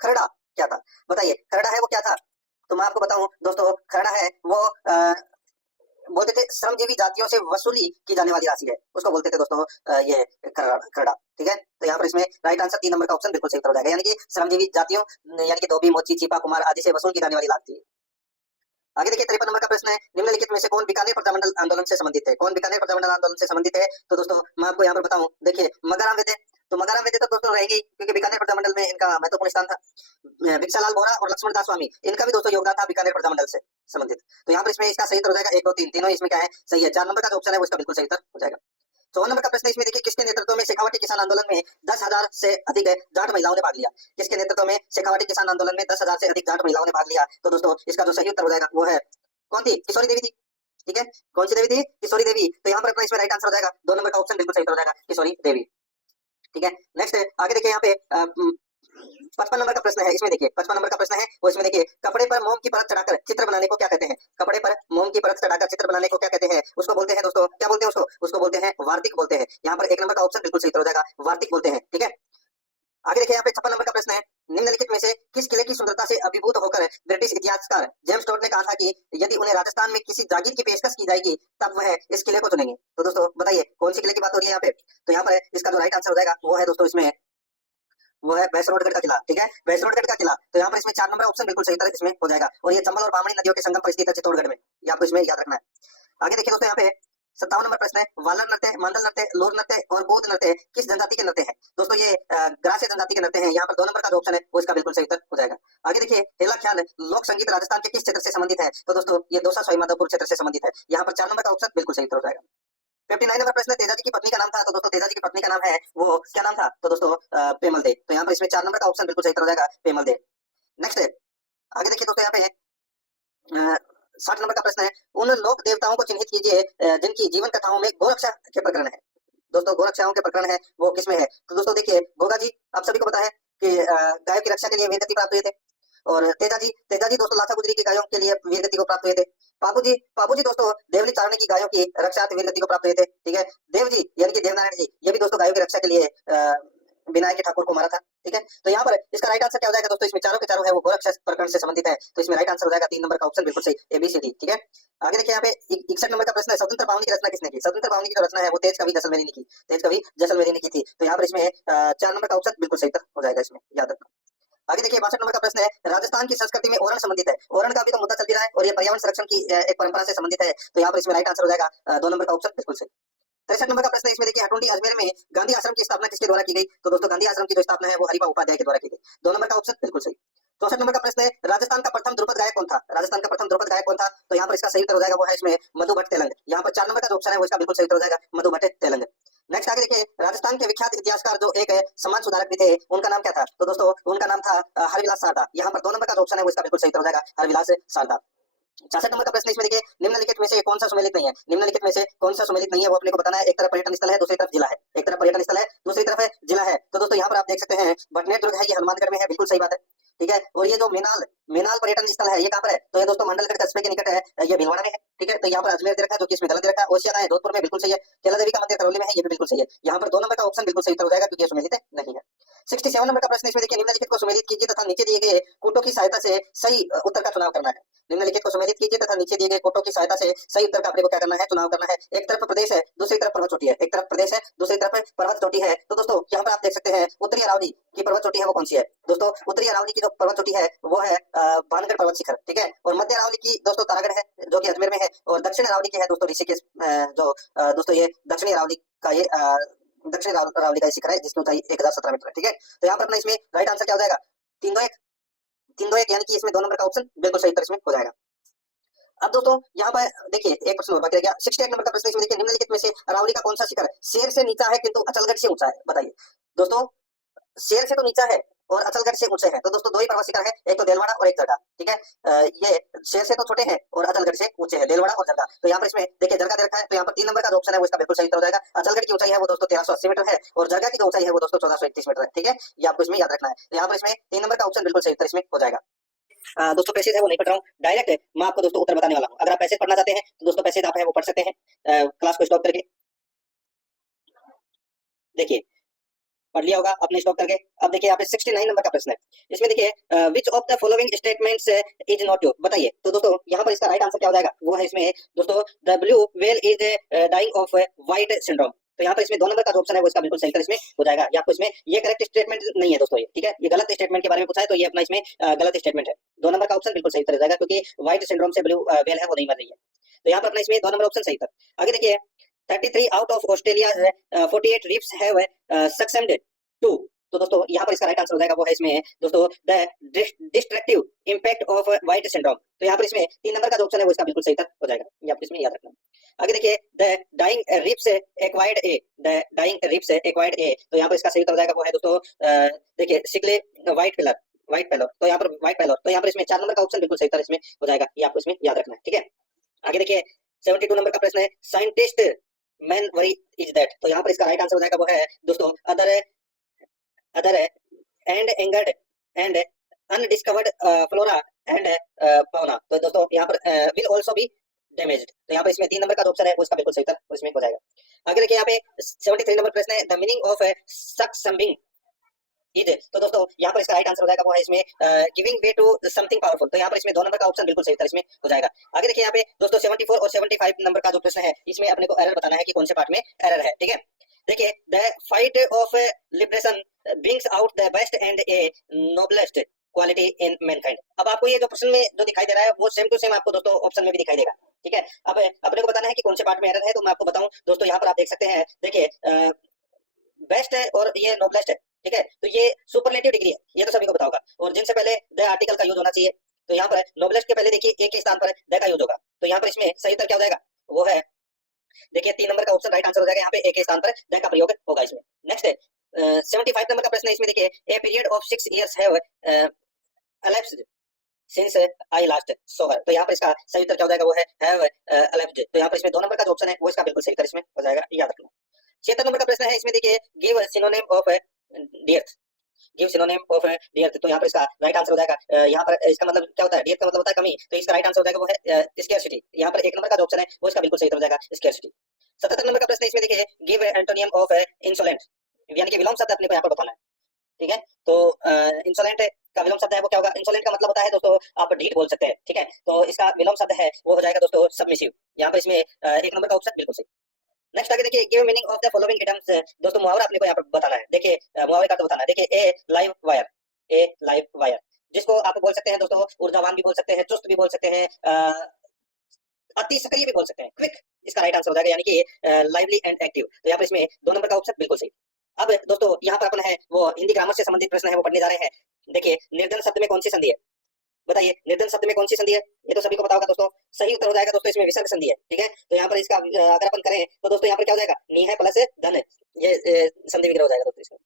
खरड़ा क्या था? बताइए खरड़ा है वो क्या था? तो मैं आपको बताऊं दोस्तों, खरड़ा है वो बोलते थे श्रमजीवी जातियों से वसूली की जाने वाली राशि है, उसको बोलते थे दोस्तों ये खरड़ा। ठीक है, तो यहाँ पर इसमें राइट आंसर 3 नंबर का ऑप्शन बिल्कुल सही उत्तर हो जाएगा, यानी कि श्रमजीवी जातियों यानी कि धोबी, मोची, छिपा, कुमार आदि से वसूल की जाने वाली लागत। आगे देखिए 53 नंबर का प्रश्न है, निम्नलिखित में से कौन बीकानेर प्रजामंडल आंदोलन से संबंधित है? कौन बीकानेर प्रजामंडल आंदोलन से संबंधित है? तो दोस्तों मैं आपको यहाँ पर बताऊं, देखिए मगाराम वेदे। तो मगाराम वेदे तो दोस्तों रहेगी, क्योंकि बीकानेर प्रजामंडल में इनका महत्वपूर्ण स्थान था। भिक्षालाल बोहरा और लक्ष्मण दास स्वामी, इनका भी दोस्तों योगदान था बीकानेर प्रजामंडल से संबंधित। तो यहाँ पर इसमें इसका सही उत्तर हो जाएगा 1, 2, 3 तीनों इसमें क्या है? सही है। 4 नंबर का जो ऑप्शन है वो इसका बिल्कुल सही उत्तर हो जाएगा। 54 नंबर का प्रश्न इसमें देखिए, किसके नेतृत्व में शेखावाटी किसान आंदोलन में 10,000 से अधिक जाट महिलाओं ने भाग लिया? किसके नेतृत्व में शेखावाटी किसान आंदोलन में 10,000 से अधिक जाट महिलाओं ने भाग लिया? तो दोस्तों इसका जो सही उत्तर हो जाएगा वो है कौन थी? किशोरी देवी थी। ठीक है, कौन सी देवी थी? किशोरी देवी। तो यहाँ पर अपना इसमें राइट आंसर हो जाएगा 2 नंबर का ऑप्शन बिल्कुल सही हो जाएगा, किशोरी देवी। ठीक है, नेक्स्ट आगे देखिए यहाँ पे 55 नंबर का प्रश्न है, इसमें देखिए 55 नंबर का प्रश्न है वो इसमें देखिए, कपड़े पर मोम की परत चढ़ाकर चित्र बनाने को क्या कहते हैं? कपड़े पर मोम की परत चढ़ाकर चित्र बनाने को क्या कहते हैं? उसको बोलते हैं दोस्तों, क्या बोलते हैं उसको बोलते हैं वार्तिक बोलते हैं। यहाँ पर 1 नंबर का ऑप्शन बिल्कुल सही हो जाएगा, वार्तिक बोलते हैं। ठीक है, आगे देखिए यहाँ पे 56 नंबर का प्रश्न है, निम्नलिखित में से किस किले की सुंदरता से अभिभूत होकर ब्रिटिश इतिहासकार जेम्स टोड ने कहा था कि यदि उन्हें राजस्थान में किसी जागीर की पेशकश की जाएगी तब वह इस किले को चुनेंगे? तो दोस्तों बताइए कौन सी किले की बात हो रही है यहाँ पे? तो यहाँ पर इसका जो राइट आंसर हो जाएगा वो है दोस्तों इसमें वो है बैसरोडगढ़ का किला। ठीक है, बैसरोडगढ़ का किला। तो यहाँ पर इसमें 4 नंबर ऑप्शन बिल्कुल सही उत्तर इसमें हो जाएगा। और ये चंबल और बामणी नदियों के संगम पर स्थित है चित्तौड़गढ़ में, ये आपको इसमें याद रखना है। आगे देखिए दोस्तों, यहाँ पे 57 नंबर प्रश्न है, वालर नृत्य, मांडल नृत्य, लोर नृत्य और गोद नृत्य किस जनजाति के नृत्य हैं? दोस्तों ये ग्रास्य जनजाति के नृत्य हैं। यहाँ पर 2 नंबर का जो ऑप्शन है वो इसका बिल्कुल सही उत्तर हो जाएगा। आगे देखिए, हेला ख्याल लोक संगीत राजस्थान के किस क्षेत्र से संबंधित है? तो दोस्तों ये दौसा सवाईमाधोपुर क्षेत्र से संबंधित है। यहाँ पर 4 नंबर का ऑप्शन बिल्कुल सही उत्तर हो जाएगा। 59 नंबर प्रश्न, तेजा जी की पत्नी का नाम था? तो दोस्तों तेजा जी की पत्नी का नाम है वो क्या नाम था? तो दोस्तों पेमल देव। तो यहाँ पर इसमें 4 नंबर का ऑप्शन बिल्कुल सही उत्तर हो जाएगा, पेमल देव। नेक्स्ट आगे देखिए दोस्तों, यहाँ पे 60 नंबर का प्रश्न है, उन लोक देवताओं को चिन्हित कीजिए जिनकी जीवन कथाओं में गोरक्षा के प्रकरण है। दोस्तों गोरक्षाओं के प्रकरण है वो किसमें है? तो दोस्तों देखिए, गोगा जी आप सभी को पता है कि गायों की रक्षा के लिए वीरगति प्राप्त हुए थे। और तेजा जी दोस्तों लाचा गुजरी की गायों के लिए वीरगति को प्राप्त हुए थे। पापू जी दोस्तों देवली चारणी की गायों की रक्षा वीरगति को प्राप्त हुए थे। ठीक है, देव जी यानी कि देवनारायण जी, ये भी दोस्तों गायों की रक्षा के लिए विनायक ठाकुर को मारा था। ठीक है, तो यहाँ पर इसका राइट आंसर क्या हो जाएगा दोस्तों? इसमें चारों के चारों है वो गोरक्षा प्रकरण से संबंधित है। तो इसमें राइट आंसर हो जाएगा 3 नंबर का ऑप्शन बिल्कुल सही, ABCD। ठीक है, आगे देखिए, यहाँ पे 61 नंबर का प्रश्न है, स्वतंत्र पावनी की रचना किसने की? स्वतंत्र पावनी की जो रचना है वो तेज कवि जैसलमेरी ने की। तेज कवि जैसलमेरी ने की थी। तो यहाँ पर इसमें 4 नंबर का ऑप्शन बिल्कुल सही उत्तर हो जाएगा, इसमें याद रखना। आगे देखिए, 62 नंबर का प्रश्न है, राजस्थान की संस्कृति में ओरण संबंधित है। ओरण का भी तो मुद्दा चल भी रहा है और ये पर्यावरण संरक्षण की एक परंपरा से संबंधित है। तो यहाँ पर इसमें राइट आंसर हो जाएगा 2 नंबर का ऑप्शन बिल्कुल सही। 63 नंबर का प्रश्न है, इसमें देखिए, हटुंडी अजमेर में गांधी आश्रम की स्थापना किसके द्वारा की गई? तो दोस्तों गांधी आश्रम की जो स्थापना है वो हरिभा उपाध्याय के द्वारा की गई। 2 नंबर का ऑप्शन बिल्कुल सही। 64 नंबर का प्रश्न है, राजस्थान का प्रथम ध्रुपद गायक कौन था? राजस्थान का प्रथम ध्रुपद गायक कौन था? तो यहाँ पर इसका सही उत्तर हो जाएगा वो है इसमें मधु भट्ट तेलंग। यहाँ पर 4 नंबर का जो ऑप्शन है वो इसका बिल्कुल सही उत्तर हो जाएगा, मधु भट्ट तेलंग। नेक्स्ट आगे देखिए, राजस्थान के विख्यात इतिहासकार जो एक समाज सुधारक भी थे, उनका नाम क्या था? तो दोस्तों उनका नाम था हरविलास शारदा। यहाँ पर 2 नंबर का जो ऑप्शन है वो इसका बिल्कुल सही उत्तर हो जाएगा, हरविलास शारदा। 66 नंबर का प्रश्न इसमें देखिए, निम्नलिखित में से कौन सा सुमेलित नहीं है? निम्नलिखित में से कौन सा सुमेलित नहीं है वो अपने को बताना है। एक तरफ पर्यटन स्थल है, दूसरी तरफ जिला है। एक तरफ पर्यटन स्थल है, दूसरी तरफ है जिला है। तो दोस्तों यहाँ पर आप देख सकते हैं भटनेर दुर्ग है, ये हनुमानगढ़ में है, बिल्कुल सही बात है। ठीक है, और ये जो मेनाल पर्यटन स्थल है ये कहाँ पर है? तो ये दोस्तों मंडलगढ़ कस्बे के निकट है, ये भीलवाड़ा में है। ठीक है, तो यहाँ पर अजमेर दे रखा है जो कि इसमें गलत दे रखा है। ओसियाना है जोधपुर में, बिल्कुल सही है। केला देवी का मंदिर करौली में है, ये भी बिल्कुल सही है। यहाँ पर 2 नंबर का ऑप्शन बिल्कुल सही उत्तर हो जाएगा क्योंकि ये सुमेलित नहीं है। 67 नंबर का प्रश्न इसमें देखिए, निम्नलिखित को सुमेलित कीजिए तथा नीचे दिए गए कोटों की सहायता से सही उत्तर का चुनाव करना है। निम्नलिखित को सुमेलित कीजिए तथा नीचे दिए गए कोटों की सहायता से सही उत्तर का अपने को क्या करना है? चुनाव करना है। एक तरफ प्रदेश है, दूसरी तरफ पर्वत चोटी है। एक तरफ प्रदेश है, दूसरी तरफ पर्वत चोटी है। तो दोस्तों यहाँ पर आप देख सकते हैं उत्तरी अरावली की पर्वत चोटी है वो कौन सी है? दोस्तों उत्तरी अरावली की जो पर्वत चोटी है वो है भानगढ़ पर्वत शिखर। ठीक है, और मध्य अरावली की दोस्तों तारागढ़ है जो कि अजमेर में है। और दक्षिण अरावली की है दोस्तों ऋषिकेश, जो दोस्तों ये दक्षिणी अरावली का ये दक्षिण अरावली का शिखर है जिसकी ऊंचाई 1017 मीटर है। ठीक है, तो यहाँ पर अपना इसमें राइट आंसर क्या हो जाएगा? 3-2-1 यानी कि इसमें 2 नंबर का ऑप्शन बिल्कुल सही उत्तर इसमें हो जाएगा। अब दोस्तों यहाँ पर देखिए एक प्रश्न और बाकी रह गया। 68 नंबर का प्रश्न इसमें देखिए, निम्नलिखित में से अरावली का कौन सा शिखर शेर से नीचा है किंतु अचलगढ़ से ऊंचा है? बताइए दोस्तों, शेर से तो नीचा है और अचलगढ़ से ऊंचे हैं। तो दोस्तों 2 ही पर्वत शिखर है, एक तो देलवाड़ा और एक जरगा। ठीक है, ये शेर से तो छोटे हैं और अचलगढ़ से ऊंचे हैं, देलवाड़ा और जरगा। तो यहाँ पर इसमें देखिए जरगा दे रखा है, तो यहाँ पर 3 नंबर का जो ऑप्शन है वो इसका बिल्कुल सही उत्तर हो जाएगा। अचलगढ़ की ऊंचाई है वो दोस्तों 1380 मीटर है और जरगा की जो ऊंचाई है वो दोस्तों 1431 मीटर है। ठीक है, ये आपको इसमें याद रखना है। तो यहाँ पर इसमें 3 नंबर का ऑप्शन बिल्कुल सही उत्तर इसमें हो जाएगा। दोस्तों पैसेज है वो नहीं पढ़ रहा हूँ, डायरेक्ट मैं आपको दोस्तों उत्तर बताने वाला हूँ। अगर आप पैसेज पढ़ना चाहते हैं तो दोस्तों पैसेज आप है वो पढ़ सकते हैं क्लास को स्टॉप करके। देखिए पढ़ लिया होगा आपने स्टॉप करके। अब देखिए यहाँ पे 69 नंबर का प्रश्न है, इसमें देखिए which of the following statements is not true? बताइए। तो दोस्तों यहाँ पर इसका राइट आंसर क्या हो जाएगा? वो है इसमें दोस्तों the blue whale is dying of white syndrome. तो यहाँ पर इसमें 2 नंबर का जो ऑप्शन है वो इसका बिल्कुल सही उत्तर इसमें हो जाएगा। ये आपको इसमें ये करेक्ट स्टेटमेंट नहीं है दोस्तों, ये ठीक है, ये गलत स्टेटमेंट के बारे में पूछा है तो ये अपना इसमें गलत स्टेटमेंट है। 2 नंबर का ऑप्शन बिल्कुल सही उत्तर हो जाएगा क्योंकि व्हाइट सिंड्रोम से ब्लू व्हेल है वो नहीं मर रही है। तो यहाँ पर अपना इसमें 2 नंबर ऑप्शन सही उत्तर। आगे देखिए 33 out of Australia 48 reefs have succumbed to. तो दोस्तों यहाँ पर इसका राइट आंसर हो जाएगा वो है इसमें दोस्तों the destructive impact of white syndrome. तो यहाँ पर इसमें 3 नंबर का जो ऑप्शन है वो इसका बिल्कुल सही उत्तर हो जाएगा, ये आपको इसमें याद रखना। आगे देखिए the dying reefs acquired a, the dying reefs acquired a. तो यहाँ पर इसका सही उत्तर हो जाएगा वो है दोस्तों देखिए सिकले व्हाइट पेलर। तो यहाँ पर व्हाइट पेलर, तो यहाँ पर इसमें 4 नंबर का ऑप्शन बिल्कुल सही उत्तर इसमें हो जाएगा, ये आपको इसमें याद रखना है। ठीक है, आगे देखिए 72 नंबर का प्रश्न है scientist man worry is that. तो यहाँ पर इसका राइट आंसर हो जाएगा वो है दोस्तों other and angered and undiscovered flora and fauna. तो दोस्तों यहाँ पर विल आल्सो बी डैमेज्ड। तो यहाँ पर इसमें 3 नंबर का ऑप्शन है वो इसका बिल्कुल सही उत्तर इसमें हो जाएगा। आगे देखिए यहाँ पे 73 नंबर प्रश्न है द मीनिंग ऑफ सक्सम्बिंग इज। तो दोस्तों यहाँ पर इसका राइट आंसर हो जाएगा वो है इसमें giving way to something powerful. तो यहाँ पर इसमें 2 नंबर का ऑप्शन बिल्कुल सही उत्तर इसमें हो जाएगा। आगे देखिए यहाँ पे दोस्तों 74 और 75 नंबर का जो प्रश्न है इसमें अपने को एरर बताना है कि कौन से पार्ट में एरर है। ठीक है, देखिए the fight of liberation brings out the best and a noblest quality in mankind। अब आपको ये जो प्रश्न में जो दिखाई दे रहा है वो सेम टू सेम आपको दोस्तों ऑप्शन में भी दिखाई देगा। ठीक है, अब अपने को बताना है कि कौन से पार्ट में एरर है, तो मैं आपको बताऊं दोस्तों, यहाँ पर आप देख सकते हैं, देखिए बेस्ट है और ये नोबलेस्ट है। ठीक है, तो ये सुपरलेटिव डिग्री है, ये तो सभी को पता होगा, और जिनसे पहले द आर्टिकल का यूज होना चाहिए। तो यहाँ पर नोबलेस्ट के पहले देखिए ए के स्थान पर द का यूज होगा, तो यहाँ पर इसमें सही उत्तर क्या हो जाएगा, वो है देखिए 3 नंबर का ऑप्शन राइट आंसर हो जाएगा, यहाँ पे ए के स्थान पर द का प्रयोग होगा इसमें। नेक्स्ट है 75 नंबर का प्रश्न है, इसमें देखिए a period of 6 years have elapsed since I last saw her। तो यहाँ पर इसका सही उत्तर क्या हो जाएगा, वो है have elapsed। तो यहाँ पर इसमें 2 नंबर का जो ऑप्शन है वो इसका बिल्कुल सही उत्तर इसमें हो जाएगा, याद रखना। 76 नंबर का प्रश्न है, इसमें देखिए give synonym of dearth, give synonym of dearth. तो यहाँ पर इसका राइट आंसर हो जाएगा, यहाँ पर इसका मतलब क्या होता है, डियर्थ का मतलब होता है कमी, तो इसका राइट आंसर हो जाएगा वो है स्कैरसिटी। यहाँ पर 1 नंबर का जो ऑप्शन है वो इसका बिल्कुल सही उत्तर हो जाएगा स्कैरसिटी। 77 नंबर का प्रश्न है, इसमें देखिए गिव एंटोनियम ऑफ इंसोलेंट, यानी कि विलोम शब्द अपने को यहाँ पर बताना है। ठीक है, तो इंसोलेंट का विलोम शब्द है वो क्या होगा, इंसोलेंट का मतलब होता है दोस्तों आप ढीठ बोल सकते हैं। ठीक है, तो इसका विलोम शब्द है वो हो जाएगा दोस्तों सबमिसिव। यहाँ पर इसमें 1 नंबर का ऑप्शन बिल्कुल सही। नेक्स्ट आगे देखिए give meaning of the following idioms, दोस्तों मुहावरा अपने को यहाँ पर बताना है। देखिए मुहावरे का तो बताना है, देखिए ए लाइव वायर, ए लाइव वायर, जिसको आप बोल सकते हैं दोस्तों ऊर्जावान भी बोल सकते हैं, चुस्त भी बोल सकते हैं, अति सक्रिय भी बोल सकते हैं, क्विक इसका राइट आंसर हो जाएगा, यानी कि लाइवली एंड एक्टिव। तो यहाँ पर इसमें 2 नंबर का ऑप्शन बिल्कुल सही। अब दोस्तों यहाँ पर अपन है वो हिंदी ग्रामर से संबंधित प्रश्न है वो पढ़ने जा रहे हैं। देखिए निर्धन शब्द में कौन सी संधि है, बताइए निर्धन शब्द में कौन सी संधि है, ये तो सभी को पता होगा दोस्तों। सही उत्तर हो जाएगा दोस्तों इसमें विसर्ग संधि है। ठीक है, तो यहाँ पर इसका अगर अपन करें तो दोस्तों यहाँ पर क्या हो जाएगा, नी है प्लस धन, ये संधि विग्रह हो जाएगा दोस्तों इसमें।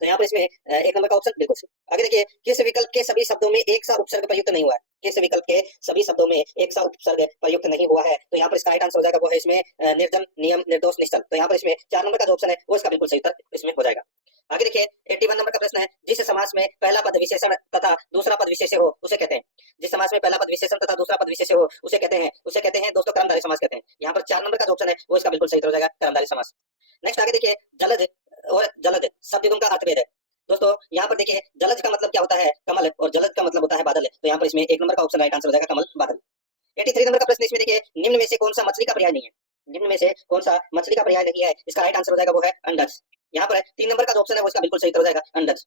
तो यहाँ पर इसमें 1 नंबर का ऑप्शन बिल्कुल सही। आगे देखिए किस विकल्प के सभी शब्दों में एक सा उपसर्ग प्रयुक्त नहीं हुआ है, किस विकल्प के सभी शब्दों में एक सा उपसर्ग प्रयुक्त नहीं हुआ है, तो यहाँ पर इसका राइट आंसर हो जाएगा वो है इसमें निर्जन नियम निर्दोष निश्चल। तो यहाँ पर इसमें 4 नंबर का जो ऑप्शन है वो इसका बिल्कुल सही उत्तर इसमें हो जाएगा। आगे देखिए 81 नंबर का प्रश्न है, जिस समास में पहला पद विशेषण तथा दूसरा पद विशेष्य हो उसे कहते हैं, जिस समास में पहला पद विशेषण तथा दूसरा पद विशेष्य हो उसे कहते हैं दोस्तों कर्मधारय समास कहते हैं। यहाँ पर 4 नंबर का जो ऑप्शन है वो इसका बिल्कुल सही उत्तर हो जाएगा कर्मधारय समास। नेक्स्ट आगे देखिए जलद और जलद शब्द युग्म का अर्थभेद है। दोस्तों यहाँ पर देखिए जलज का मतलब क्या होता है कमल, और जलद का मतलब होता है बादल। तो यहाँ पर इसमें 1 नंबर का ऑप्शन राइट आंसर हो जाएगा कमल बादल। 83 नंबर का प्रश्न, इसमें देखिए निम्न में से कौन सा मछली का पर्याय नहीं है, निम्न में से कौन सा मछली का पर्याय नहीं है, इसका राइट आंसर हो जाएगा वो है अंडज। यहाँ पर 3 नंबर का जो ऑप्शन है वो इसका बिल्कुल सही उत्तर हो जाएगा अंडज।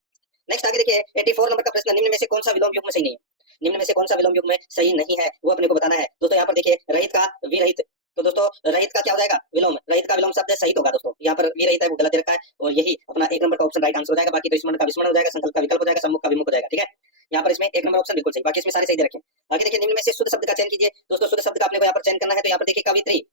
नेक्स्ट आगे देखिए 84 नंबर का प्रश्न, निम्न में से कौन सा विलोम युग्म में सही नहीं है, निम्न में से कौन सा विलोम युग्म में सही नहीं है वो अपने को बताना है। दोस्तों यहाँ पर देखिए रहित का विरहित, तो दोस्तों रहित का क्या हो जाएगा विलोम, रहित का विलोम शब्द सही होगा दोस्तों, यहाँ पर विरहित है वो गलत दे रखा है, और यही अपना 1 नंबर का ऑप्शन राइट आंसर हो जाएगा। बाकी तो स्मरण का विस्मरण हो जाएगा, संकल्प का विकल्प हो जाएगा, सम्मुख का विमुख हो जाएगा। ठीक है, यहाँ पर इसमें 1 नंबर ऑप्शन बिल्कुल सही, बाकी इसमें सारे सही दे रखे। आगे देखिए निम्न में से शुद्ध शब्द का चयन कीजिए। दोस्तों शुद्ध शब्द का अपने को यहाँ पर चयन करना है, तो यहाँ पर देखिए कवित्री,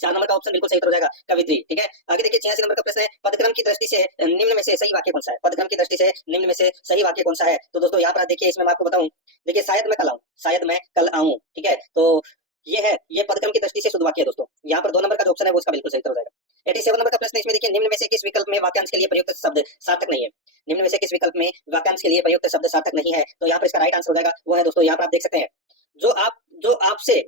4 नंबर का ऑप्शन बिल्कुल सही उत्तर हो जाएगा कवित्री। ठीक है, आगे देखिए 86 नंबर का प्रश्न है, पदक्रम की दृष्टि से निम्न में से सही वाक्य कौन सा है, पदक्रम की दृष्टि से निम्न में से सही वाक्य कौन सा है। तो दोस्तों यहाँ पर देखिए इसमें मैं आपको बताऊं, देखिए शायद मैं कल आऊं, शायद मैं कल आऊं। ठीक है, तो ये है, ये पदक्रम की दृष्टि से शुद्ध वाक्य है दोस्तों। यहाँ पर 2 नंबर का जो ऑप्शन है वो इसका बिल्कुल सही उत्तर हो जाएगा। 87 नंबर का प्रश्न, इसमें देखिए निम्न में से किस विकल्प में वाक्यांश के लिए प्रयुक्त शब्द सार्थक नहीं है, निम्न में से किस विकल्प में वाक्यांश के लिए प्रयुक्त शब्द सार्थक नहीं है, तो यहाँ पर इसका राइट आंसर हो जाएगा वो है दोस्तों, यहाँ पर आप देख सकते हैं जो आपसे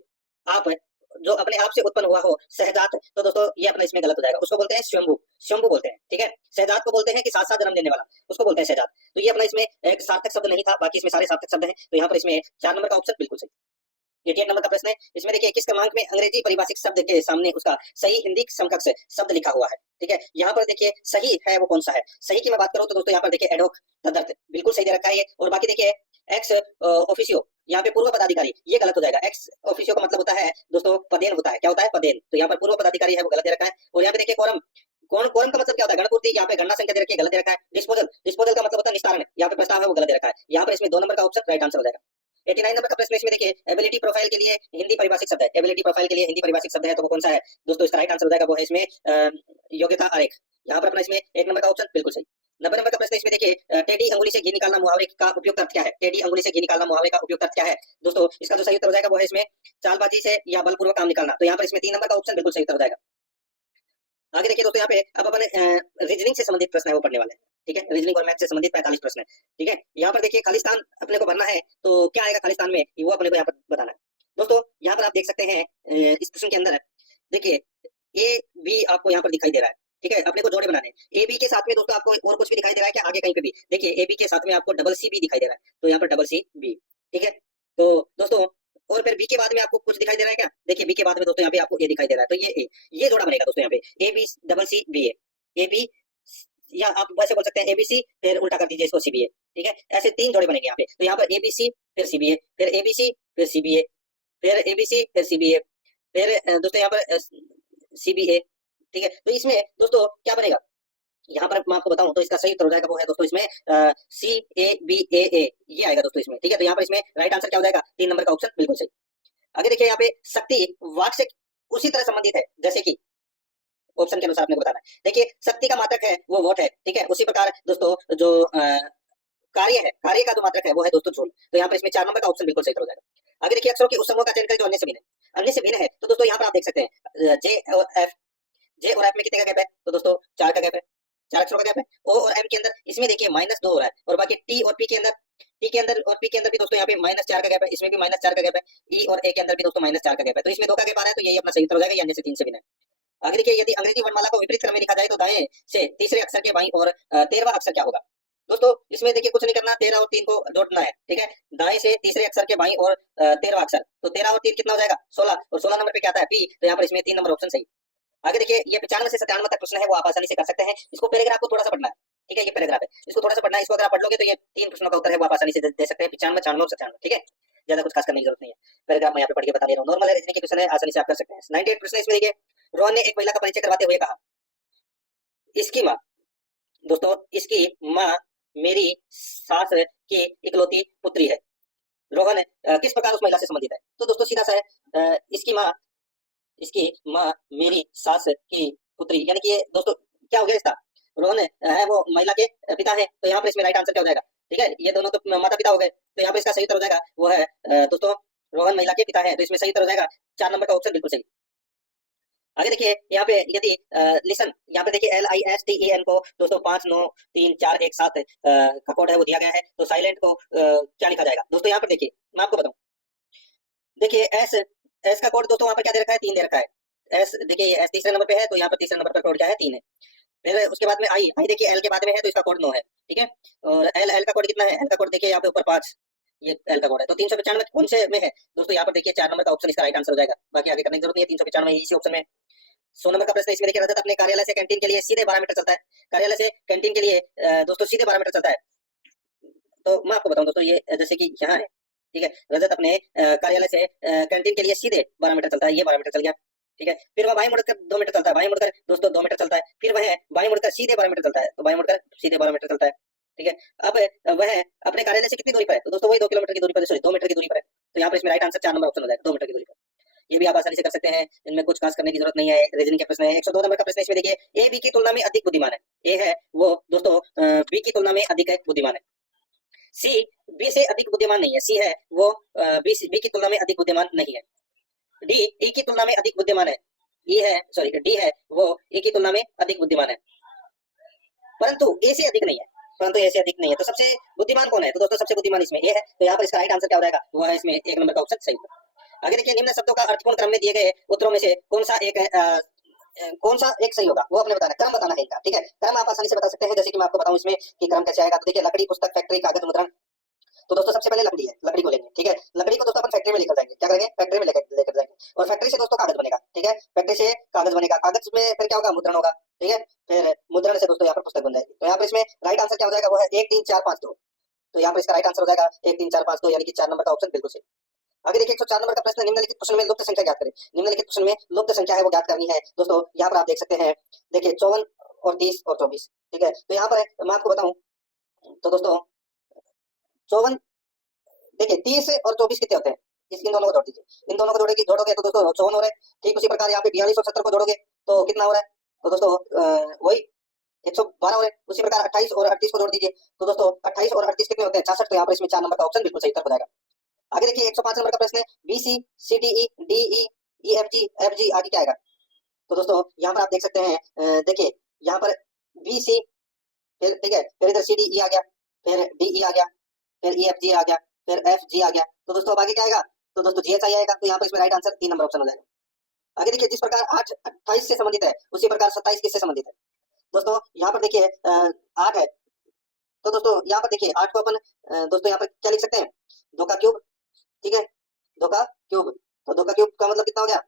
आप जो अपने आप से उत्पन्न हुआ हो सहजात, तो दोस्तों ये अपना इसमें गलत हो जाएगा, उसको बोलते हैं स्वयंभू, स्वयंभू बोलते हैं। ठीक है, सहजात को बोलते हैं कि साथ साथ जन्म देने वाला, उसको बोलते हैं सहजात। तो ये अपना इसमें एक सार्थक शब्द नहीं था, बाकी इसमें सारे सार्थक शब्द हैं। तो यहाँ पर इसमें 4 नंबर का ऑप्शन बिल्कुल सही। 88 नंबर का प्रश्न है, इसमें देखिए किस क्रमांक में अंग्रेजी परिभाषिक शब्द के सामने उसका सही हिंदी समकक्ष शब्द लिखा हुआ है। ठीक है, यहाँ पर देखिए सही है वो कौन सा है, सही की मैं बात करूं तो दोस्तों यहाँ पर देखिए एडहोक तदर्थ बिल्कुल सही दे रखा है ये, और बाकी देखिए एक्स ऑफिशियो, यहाँ पे पूर्व पदाधिकारी, ये गलत हो जाएगा। एक्स ऑफिशियो का मतलब होता है दोस्तों पदेन होता है, क्या होता है पदेन, तो यहाँ पर पूर्व पदाधिकारी है वो गलत दे रखा है। और यहाँ पे देखिए कोरम, कोरम का मतलब क्या होता है गणपूर्ति, यहाँ पे गणना संख्या दे रखी है, गलत दे रखा है। डिस्पोजल, डिस्पोजल का मतलब होता है निस्तारण, यहाँ पे प्रस्ताव है वो गलत दे रखा है। यहाँ पर इसमें 2 नंबर का ऑप्शन राइट आंसर हो जाएगा। 89 नंबर का प्रश्न, इसमें देखिए एबिलिटी प्रोफाइल के लिए हिंदी परिभाषिक शब्द है, एबिलिटी प्रोफाइल के लिए हिंदी परिभाषिक शब्द है, तो वो कौन सा है दोस्तों, इसका राइट आंसर हो जाएगा वो है इसमें योग्यता आरेख। यहाँ पर अपना इसमें 1 नंबर का ऑप्शन बिल्कुल सही। 90 नंबर का प्रश्न, इसमें देखिए टेढ़ी अंगुली से घी निकालना मुहावरे का उपयुक्त अर्थ क्या है, टेढ़ी अंगुली से घी निकालना मुहावरे का उपयुक्त अर्थ क्या है। दोस्तों इसका जो सही उत्तर हो जाएगा वो है इसमें चालबाजी से या बलपूर्वक काम निकालना, तो यहाँ पर इसमें 3 नंबर का ऑप्शन बिल्कुल सही उत्तर हो जाएगा। आगे देखिए दोस्तों यहाँ पे अब अपन रीजनिंग से संबंधित प्रश्न है वो पढ़ने वाले हैं। ठीक है, रीजनिंग और मैथ से संबंधित 45 प्रश्न है। ठीक है, यहाँ पर देखिए खालिस्तान अपने को भरना है, तो क्या आएगा खालिस्तान में वो अपने को यहाँ पर बताना है। दोस्तों यहाँ पर आप देख सकते हैं इस प्रश्न के अंदर देखिए ए बी आपको यहाँ पर दिखाई दे रहा है। ठीक है, अपने को जोड़े बनाने हैं। ए बी के साथ में दोस्तों आपको और कुछ भी दिखाई दे रहा है क्या आगे कहीं पे भी, देखिए ए बी के साथ में आपको डबल सी बी दिखाई दे रहा है, तो यहाँ पर डबल सी बी। ठीक है, तो दोस्तों और फिर बी के बाद में आपको कुछ दिखाई दे रहा है क्या, देखिए बी के बाद में दोस्तों यहाँ पे आपको ए दिखाई दे रहा है, तो ये जोड़ा बनेगा दोस्तों यहाँ पे A B double C B A B या आप वैसे बोल सकते हैं एबीसी, फिर उल्टा कर दीजिए इसको सीबीए। ठीक है, ऐसे 3 जोड़े बनेंगे यहाँ पे। तो यहाँ पर एबीसी फिर सीबीए, फिर एबीसी फिर सीबीए, फिर एबीसी फिर सीबीए, फिर दोस्तों यहाँ पर सीबीए। ठीक है, तो इसमें दोस्तों क्या बनेगा, यहाँ पर मैं आपको बताऊं तो इसका सही उत्तर हो जाएगा वो है दोस्तों इसमें CABAA, ये आएगा दोस्तों इसमें। ठीक है, तो यहाँ पर इसमें राइट आंसर क्या हो जाएगा, 3 नंबर का ऑप्शन बिल्कुल सही। आगे देखिए यहाँ पे शक्ति वाक से उसी तरह संबंधित है जैसे कि ऑप्शन के अनुसार आपने को बताना है। देखिए शक्ति का मात्रक है वो वॉट है। ठीक है, उसी प्रकार दोस्तों जो कार्य है, कार्य का जो मात्रक है वो है दोस्तों जूल। तो यहाँ पर इसमें 4 नंबर का ऑप्शन बिल्कुल सही हो जाएगा। आगे देखिए अक्षरों के उस समूह का चयन करें जो अन्य से भिन्न है। अन्य से भिन्न है तो दोस्तों यहाँ पर आप देख सकते हैं जे और एफ में कितने का गैप है, तो दोस्तों 4 का गैप है, 4 अक्षरों का गैप है। ओ और एम के अंदर इसमें देखिए -2 हो रहा है, और बाकी टी और पी के अंदर और पी के अंदर भी दोस्तों यहाँ पे -4 का गैप है, इसमें भी -4 का गैप है, ई और ए के अंदर भी दोस्तों -4 का गैप है। तो इसमें 2 का गैप आ रहा है, तो यही अपना सही उत्तर हो जाएगा, अन्य से 3 से भिन्न है। आगे देखिए यदि अंग्रेजी वर्णमाला को विपरीत क्रम में लिखा जाए तो दाएं से तीसरे अक्षर के बाईं और 13वां अक्षर क्या होगा। दोस्तों इसमें देखिए कुछ नहीं करना, 13 और 3 को जोड़ना है। ठीक है, दाएं से तीसरे अक्षर के बाईं और 13वां अक्षर, तो 13 और 3 कितना हो जाएगा 16, और 16 नंबर पे क्या आता है पी, तो यहाँ पर इसमें 3 नंबर ऑप्शन सही। आगे देखिए ये 95 से 97 तक प्रश्न है वो आप आसानी से कर सकते हैं। इसको पैराग्राफ को थोड़ा सा पढ़ना है। ठीक है, ये पैराग्राफ है, इसको थोड़ा सा पढ़ना है। इसको अगर आप पढ़ लोगे तो ये 3 प्रश्नों का उत्तर है वो आप आसानी से दे सकते हैं, 95, 96 और 97। ठीक है, ज्यादा कुछ खास करने की जरूरत नहीं है, पैराग्राफ मैं यहाँ पे पढ़ के बता दे रहा हूँ। नॉर्मल रीजनिंग के क्वेश्चन है, आसानी से आप कर सकते हैं। 98 प्रश्न इसमें देखिए, रोहन ने एक महिला का परिचय करवाते हुए कहा, इसकी माँ, दोस्तों इसकी माँ मेरी सास की इकलौती पुत्री है। रोहन किस प्रकार उस महिला से संबंधित है, तो दोस्तों सीधा सा है, इसकी माँ मेरी सास की पुत्री, यानी कि ये दोस्तों क्या हो गया इसका, रोहन है वो महिला के पिता है, तो यहाँ पर इसमें राइट आंसर क्या हो जाएगा। ठीक है, ये दोनों तो माता पिता हो गए, तो यहाँ पर इसका सही उत्तर हो जाएगा वो है दोस्तों रोहन महिला के पिता है, तो इसमें सही उत्तर हो जाएगा 4 नंबर का ऑप्शन बिल्कुल सही। आगे देखिए यहाँ पे यदि लिसन, यहाँ पे देखिए LISTEN को दोस्तों 5 9 3 4 1 7 का कोड है वो दिया गया है, तो साइलेंट को क्या लिखा जाएगा। दोस्तों यहाँ पर देखिए मैं आपको बताऊं, देखिए एस का कोड दोस्तों वहाँ पर क्या दे रखा है, 3 दे रखा है। एस देखिए एस तीसरे नंबर पे है, तो यहाँ पर तीसरे नंबर पर कोड क्या है 3 है। फिर उसके बाद में आई देखिए एल के बाद में है, तो इसका कोड 9 है। ठीक है, और एल का कोड कितना है, एल का कोड देखिए यहाँ पे ऊपर 5, ये एल का कोड है, तो 395 कौन से में है दोस्तों, यहाँ पर देखिए 4 नंबर का ऑप्शन इसका राइट आंसर हो जाएगा। बाकी आगे करने की जरूरत नहीं है, 395 इसी ऑप्शन में। 100 नंबर का प्रश्न इसमें देखिए, रजत अपने कार्यालय से कैंटीन के लिए सीधे 12 मीटर चलता है। कार्यालय से कैंटीन के लिए दोस्तों सीधे 12 मीटर चलता है। तो मैं आपको बताऊं दोस्तों, ये जैसे कि यहाँ है, ठीक है, रजत अपने कार्यालय से कैंटीन के लिए सीधे 12 मीटर चलता है, ये 12 मीटर चल गया। ठीक है, फिर वह बाएं मुड़कर 2 मीटर चलता है, बाएं मुड़कर दोस्तों 2 मीटर चलता है, फिर वह बाएं मुड़कर सीधे 12 मीटर चलता है, तो बाएं मुड़कर सीधे 12 मीटर चलता है। ठीक है, अब वह अपने कार्यालय से कितनी दूरी पर है, तो दोस्तों वही 2 किलोमीटर की दूरी पर, सॉरी 2 मीटर की दूरी पर है, तो यहाँ पर इसमें राइट आंसर 4 नंबर ऑप्शन हो जाएगा, 2 मीटर की दूरी पर। ये भी आप आसानी से कर सकते हैं, इनमें कुछ खास करने की जरूरत नहीं है, रीजनिंग के प्रश्न है। 102 नंबर का प्रश्न इसमें देखिए, ए बी की तुलना में अधिक बुद्धिमान है। ए है वो दोस्तों बी की तुलना में अधिक बुद्धिमान है। सी बी से अधिक बुद्धिमान नहीं है, सी है वो बी की तुलना में अधिक बुद्धिमान नहीं है। डी ई की तुलना में अधिक बुद्धिमान है, ई है सॉरी डी है वो ई की तुलना में अधिक बुद्धिमान है, परंतु ए से अधिक नहीं है, परंतु ए से अधिक नहीं है। तो सबसे बुद्धिमान कौन है, तो दोस्तों सबसे बुद्धिमान इसमें ए है, तो यहाँ पर इसका राइट आंसर क्या हो जाएगा, वो है इसमें 1 नंबर का ऑप्शन सही। आगे देखिए, निम्न शब्दों का अर्थपूर्ण क्रम में दिए गए उत्तरों में से कौन सा एक सही होगा, वो अपने बताना, क्रम बताना है इनका। ठीक है, क्रम आप आसानी से बता सकते हैं, जैसे कि मैं आपको बताऊं इसमें कि क्रम कैसे आएगा। तो देखिए लकड़ी, पुस्तक, फैक्ट्री, कागज, मुद्रण, तो दोस्तों सबसे पहले लकड़ी है, लकड़ी को लेंगे। ठीक है, लकड़ी को दोस्तों अपन फैक्ट्री में लेकर जाएंगे, क्या करेंगे, फैक्ट्री में लेकर जाएंगे, और फैक्ट्री से दोस्तों कागज बनेगा। ठीक है, फैक्ट्री से कागज बनेगा, कागज में फिर क्या होगा, मुद्रण होगा। ठीक है, फिर मुद्रण से दोस्तों यहाँ पर पुस्तक बन जाएगी। तो यहाँ पर इसमें राइट आंसर क्या हो जाएगा, वो है 1 3 4 5 2, तो यहाँ पर इसका राइट आंसर हो जाएगा 1 3 4 5 2, यानी कि 4 नंबर का ऑप्शन बिल्कुल सही। आगे देखिए 104 नंबर का प्रश्न, निम्नलिखित प्रश्न में लुप्त संख्या ज्ञात करें। निम्नलिखित प्रश्न में लुप्त संख्या है वो ज्ञात करनी है दोस्तों। यहाँ पर आप देख सकते हैं, देखिए 54 और 30 और 24। ठीक है, तो यहाँ पर मैं आपको बताऊं तो दोस्तों 54 देखिए 30 और 24 कितने होते हैं, इन दोनों को जोड़ दीजिए, इन दोनों को जोड़ोगे तो दोस्तों 54 हो रहा है। ठीक उसी प्रकार यहाँ पे 42 और 70 को जोड़ोगे तो कितना हो रहा है, तो दोस्तों वही 112 हो रहा है। उसी प्रकार 28 और 38 को जोड़ दीजिए, तो दोस्तों 28 और 38 कितने होते हैं, 66। तो यहाँ पर इसमें 4 नंबर का ऑप्शन बिल्कुल सही उत्तर हो जाएगा। आगे देखिए 105 नंबर का प्रश्न है, B C C D E D E F G आगे क्या आएगा, तो दोस्तों यहाँ पर आप देख सकते हैं, देखिए यहाँ पर बी सी, फिर ठीक है, फिर इधर सी डी ई आ गया, फिर डी ई आ गया, फिर ई एफ जी आ गया, फिर एफ जी आ गया, तो दोस्तों अब आगे क्या आएगा, तो दोस्तों जी एच आई आएगा। तो यहाँ पर इसमें राइट आंसर 3 नंबर ऑप्शन हो जाएगा। आगे देखिए जिस प्रकार 8 28 से संबंधित है, उसी प्रकार 27 किससे संबंधित है, दोस्तों यहाँ पर देखिए 8 है, तो दोस्तों यहाँ पर देखिए 8 को अपन दोस्तों यहाँ पर क्या लिख सकते हैं, 2 का क्यूब। ठीक है, 2 का क्यूब, तो 2 का क्यूब का मतलब कितना हो गया,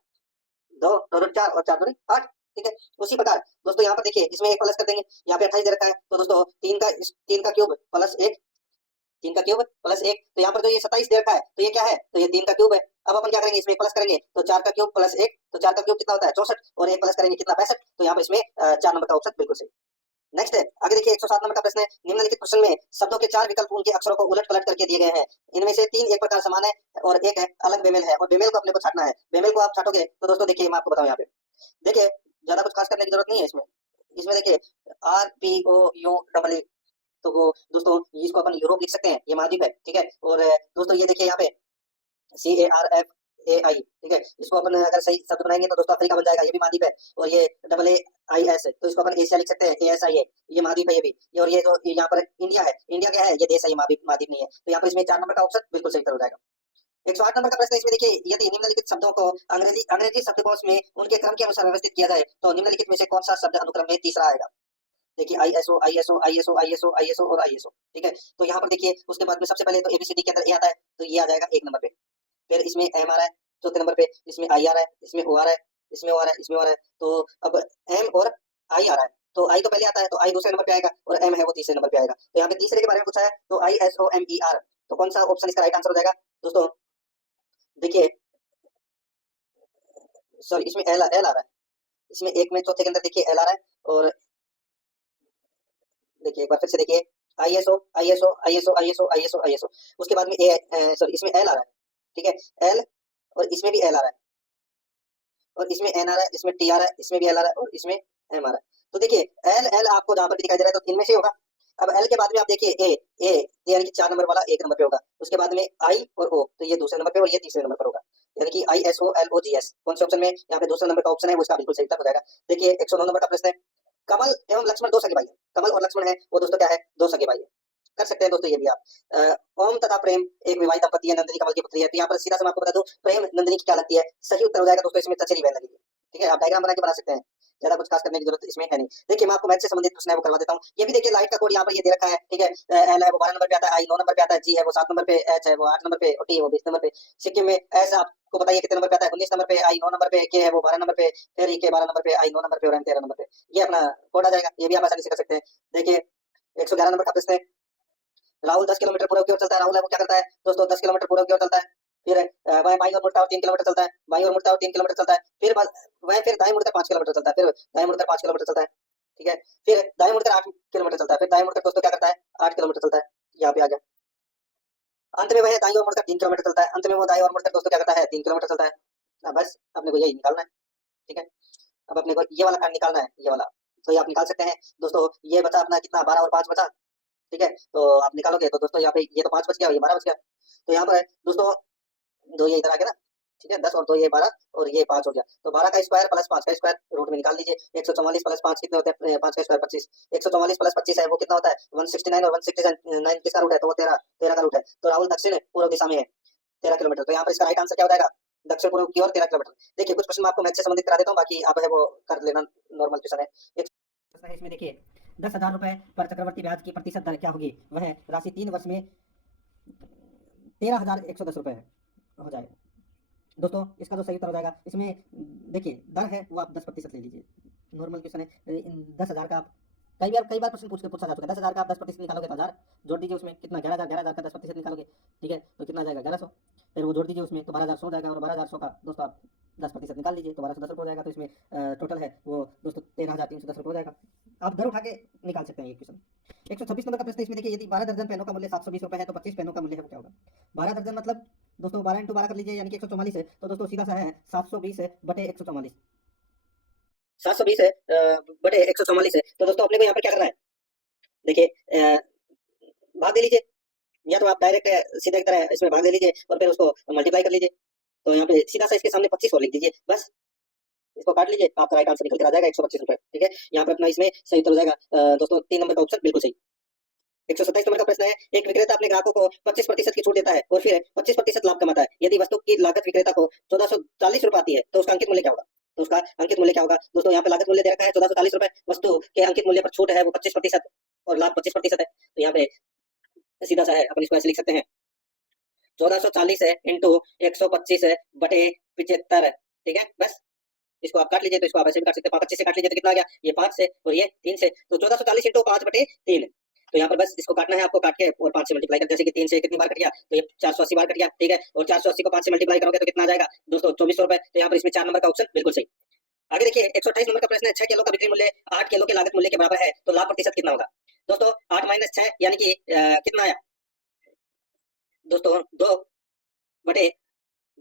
2 2 4 और 4 2 8। ठीक है। उसी प्रकार दोस्तों यहाँ पर देखिए इसमें एक प्लस कर देंगे, यहाँ पे 28 दे रखा है तो दोस्तों 3 का क्यूब प्लस 1, 3 का क्यूब प्लस 1, तो यहाँ पर जो ये 27 दे रखा है तो ये क्या है, तो ये 3 का क्यूब है। अब अपन क्या करेंगे, इसमें एक प्लस करेंगे तो 4 का क्यूब प्लस 1, तो 4 का क्यूब कितना होता है 64, और एक प्लस करेंगे कितना 65, तो यहाँ पर इसमें 4 नंबर का ऑप्शन बिल्कुल सही। नेक्स्ट है आगे देखिए 107 नंबर का प्रश्न है, निम्नलिखित प्रश्न में शब्दों के 4 विकल्प उनके अक्षरों को उलट पलट करके दिए गए हैं, इनमें से 3 एक प्रकार समान है और एक है अलग बेमेल है, और बेमेल को अपने को छांटना है। बेमेल को आप छाटोगे तो दोस्तों देखिए मैं आपको बताऊं, यहाँ पे देखिए ज्यादा कुछ खास करने की जरूरत नहीं है इसमें। इसमें देखिए RPOU, तो वो दोस्तों इसको अपन यूरोप लिख सकते हैं, ये महाद्वीप है, ठीक है। और दोस्तों ये देखिए यहाँ पे CARFAI, ठीक है, इसको अपन अगर सही शब्द बनाएंगे तो दोस्तों अफ्रीका बन जाएगा, ये भी महाद्वीप है। और ये AAIS है तो इसको अपन एशिया लिख सकते हैं, ASI है, ये महाद्वीप है ये भी। और ये जो यहाँ पर इंडिया है, इंडिया क्या है, ये देश है, ये महाद्वीप नहीं है, तो यहाँ पर इसमें 4 नंबर का ऑप्शन बिल्कुल सही उत्तर हो जाएगा। 108 नंबर का प्रश्न है, इसमें देखिए यदि निम्नलिखित शब्दों को अंग्रेजी शब्दकोश में उनके क्रम के अनुसार व्यवस्थित किया जाए तो निम्नलिखित में से कौन सा शब्द अनुक्रम में तीसरा आएगा। देखिए ISO ISO ISO ISO ISO और ISO, ठीक है। तो यहाँ पर देखिए उसके बाद में सबसे पहले तो ABCD के अंदर ए आता है, तो ये आ जाएगा 1 नंबर पे। फिर इसमें M आ रहा है चौथे नंबर पे, इसमें I आ रहा है, इसमें O आ रहा है, इसमें O आ रहा है, इसमें O आ रहा है। तो अब M और I आ रहा है, तो I तो पहले आता है तो I दूसरे नंबर पे आएगा, और M है वो तीसरे नंबर पे आएगा। तो यहाँ पे तीसरे के बारे में पूछा है तो ISOMER, तो कौन सा ऑप्शन इसका राइट आंसर हो जाएगा दोस्तों। देखिए सॉरी, इसमें L आ रहा है, इसमें एक में चौथे के अंदर देखिए L आ रहा है, और देखिए एक बार फिर से देखिए ISO ISO ISO ISO ISO ISO, उसके बाद में सॉरी इसमें L आ रहा है, ठीक है, L, और इसमें भी L आ रहा है, और इसमें N आ रहा है, इसमें T आ रहा है, इसमें भी L आ रहा है, और इसमें M आ रहा है। तो देखिए L आपको जहां पर भी दिखाई दे रहा है तो इनमें से होगा। अब L के बाद में आप देखिए A यानी कि 4 नंबर वाला 1 नंबर पे होगा, उसके बाद में I और O, तो ये दूसरे नंबर पे और ये तीसरे नंबर पर होगा, यानी कि ISOLOGS कौन से ऑप्शन में, यहाँ पे दूसरे नंबर का ऑप्शन है, वो इसका बिल्कुल सही उत्तर हो जाएगा। देखिए 109 नंबर का प्रश्न है, कमल एवं लक्ष्मण दो सगे भाई है, कमल और लक्ष्मण है वो दोस्तों क्या है, दो सगे भाई है। कर सकते हैं दोस्तों ये भी आप। ओम तथा प्रेम एक विवाहित दंपति है, नंदिनी कमल की पुत्री है, तो यहाँ पर सीधा से मैं आपको बता दूं प्रेम नंदिनी की क्या लगती है, सही उत्तर हो जाएगा दोस्तों इसमें चचेरी बहन लगेगी, ठीक है। आप डायग्राम बना के बना सकते हैं, ज्यादा कुछ खास करने की जरूरत इसमें है नहीं। देखिए मैं आपको मैथ से संबंधित प्रश्न है वो करवा देता हूँ। ये भी देखिए लाइट का कोड यहाँ पर ये दे रखा है, ठीक है। L है वो 12 नंबर पे आता है, I 9 नंबर पे आता है, G है वो 7 नंबर पे, H है वो 8 नंबर पे, और T है वो 20 नंबर पे। सिक्किम में ऐसा आपको बताइए कितने नंबर पे आता है, 19 नंबर पे, I 9 नंबर पे, K है वो 12 नंबर पे, फिर E के 12 नंबर पे, I 9 नंबर पे, और M 13 नंबर पे। ये अपना कोड आ जाएगा, ये भी आप आसानी से कर सकते हैं। देखिए 111 नंबर का प्रश्न है, राहुल 10 किलोमीटर पूर्व की ओर चलता है, राहुल है वो क्या करता है दोस्तों 10 किलोमीटर पूर्व की ओर चलता है, फिर वह बाईं ओर मुड़ता है और 3 किलोमीटर चलता है, बाईं ओर मुड़ता है और 3 किलोमीटर चलता है, फिर वह फिर दाएं मुड़कर 5 किलोमीटर चलता है, फिर दाएं मुड़कर 5 किलोमीटर चलता है, ठीक है, फिर दाएं मुड़कर 8 किलोमीटर चलता है, फिर दाएं मुड़कर दोस्तों क्या करता है 8 किलोमीटर चलता है, यहाँ पे आ गया। अंत में वह दाईं ओर मुड़कर 3 किलोमीटर चलता है, अंत में वो दाईं ओर मुड़कर दोस्तों क्या करता है 3 किलोमीटर चलता है। बस अपने को यही निकालना है, ठीक है। अब अपने को ये वाला कांड निकालना है, ये वाला, तो ये आप निकाल सकते हैं दोस्तों। ये बचा अपना कितना 12 और 5 बचा, ठीक है। तो आप निकालोगे तो दोस्तों यहाँ पे ये तो 5 बच गया और ये 12 बच गया, तो यहाँ पर है दोस्तों दो ये इधर आ गया ना, ठीक है, 10 और 2 ये 12 और ये 5 हो गया, तो 12 का स्क्वायर प्लस 5 का स्क्वायर रूट में निकाल लीजिए। 144 प्लस 5 कितने होते हैं, 5 का स्क्वायर 25, 144 प्लस 25 है वो कितना होता है 169, और 169 किसका रूट है तो वो 13 का रूट है। तो राहुल दक्षिण पूर्व दिशा में है 13 किलोमीटर, तो यहाँ पर इसका राइट आंसर क्या हो जाएगा दक्षिण पूर्व की ओर 13 किलोमीटर। देखिए कुछ प्रश्न मैं आपको मैथ से संबंधित करा देता हूँ, बाकी आप है वो कर लेना, नॉर्मल क्वेश्चन है। एक प्रश्न है इसमें देखिए 10,000 रुपए पर चक्रवर्ती ब्याज की प्रतिशत दर क्या होगी, वह राशि 3 वर्ष में 13,110 रुपए हो जाएगा। दोस्तों इसका जो सही उत्तर हो जाएगा इसमें देखिए दर है वो आप 10% ले लीजिए, नॉर्मल क्वेश्चन है। 10,000 का आप कई बार प्रश्न पूछा जा चुका है, 10,000 का आप 10% निकालोगे तो 1000 जोड़ दीजिए, उसमें कितना 11,000 का 10% निकालोगे, ठीक है, तो कितना आ जाएगा 1100, फिर वो जोड़ दीजिए उसमें तो 12,100 हो जाएगा, और 12,100 का दोस्तों आप 10% निकाल लीजिए तो 1210 रुपये हो जाएगा। तो इसमें टोटल है वो दोस्तों 13,310 रुपये हो जाएगा। आप दर उठा के निकाल सकते हैं ये क्वेश्चन। 126 नंबर का प्रश्न इसमें देखिए यदि 12 दर्जन पेनों का मूल्य 720 रुपये है तो 25 पेनों का मूल्य है वो क्या होगा। 12 दर्जन मतलब दोस्तों 12 × 12 कर लीजिए, यानी कि 144 है, तो दोस्तों सीधा सा है 720 बटे 144, 720 है बटे 144 है। तो दोस्तों अपने को यहाँ पर क्या करना है, देखिए भाग दे लीजिए, या तो आप डायरेक्ट सीधे की तरह इसमें भाग दे लीजिए और फिर उसको मल्टीप्लाई कर लीजिए, तो यहाँ पे सीधा सा इसके सामने 25 और लिख दीजिए, बस इसको काट लीजिए, आपका राइट आंसर निकल कर आ जाएगा 125 रुपए, ठीक है। यहाँ पर अपना इसमें सही उत्तर हो जाएगा दोस्तों 3 नंबर का ऑप्शन बिल्कुल सही। 127 नंबर का प्रश्न है, एक विक्रेता अपने ग्राहकों को 25% की छूट देता है और फिर 25% लाभ कमाता है, यदि वस्तु की लागत विक्रेता को 1440 रुपए आती है तो उसका अंकित मूल्य क्या होगा। तो उसका अंकित मूल्य क्या होगा दोस्तों, यहाँ पे लागत मूल्य दे रखा है 1440 रुपए, वस्तु के अंकित मूल्य पर छूट है वो 25% और लाभ 25% है, तो यहाँ पे सीधा सा है अपन इसको ऐसे लिख सकते हैं 1440 है इंटू 125 है बटे 75 है, ठीक है, बस इसको आप काट लीजिए, तो इसको आप ऐसे भी काट सकते हैं, 25 से काट लीजिए तो कितना आ गया, ये 5 से और ये 3 से, तो 1440 इंटू 5/3। तो यहाँ पर बस इसको काटना है आपको, काट के और 5 से मल्टीप्लाई कर, जैसे कि 3 से कितनी बार कट गया, तो ये 480 बार कट गया, ठीक है। और 480 को 5 से मल्टीप्लाई करोगे तो कितना आ जाएगा दोस्तों, 2400 रुपए। तो यहाँ पर इसमें 4 नंबर का ऑप्शन बिल्कुल सही। आगे देखिए 128 नंबर का प्रश्न है, 6 किलो का बिक्री मूल्य 8 किलो के लागत मूल्य के बराबर है, तो लाभ प्रतिशत कितना होगा। दोस्तों 8 माइनस 6 यानी कि कितना आया दोस्तों,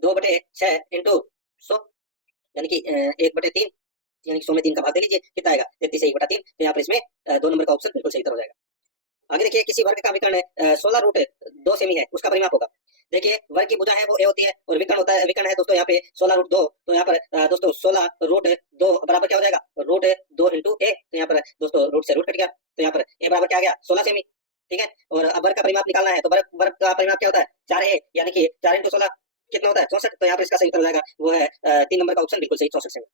2/6 इंटू 100 यानी कि 1/3, यानी कि 100 में 3 का भाग दे लीजिए, कितना आएगा 33 से 1/3। तो यहाँ पर इसमें 2 नंबर का ऑप्शन बिल्कुल सही उत्तर हो जाएगा। आगे देखिए किसी वर्ग का विकर्ण 16 रूट 2 सेमी है, उसका परिमाप होगा। देखिए वर्ग की भुजा है वो ए होती है और विकर्ण होता है, विकर्ण है दोस्तों यहाँ पे 16 रूट 2, तो यहाँ पर दोस्तों 16 रूट 2 बराबर क्या हो जाएगा, रूट 2 इंटू ए। तो यहाँ पर दोस्तों रूट से रूट कट गया, तो यहाँ पर ए बराबर क्या आ गया 16 सेमी, ठीक है। और अब वर्ग का परिमाप निकालना है, तो वर्ग का परिमाप क्या होता है 4a, यानी कि 4 इंटू 16 कितना होता है 64। तो यहाँ पर इसका सही उत्तर हो जाएगा वो है 3 नंबर का ऑप्शन बिल्कुल सही, 64 सेमी।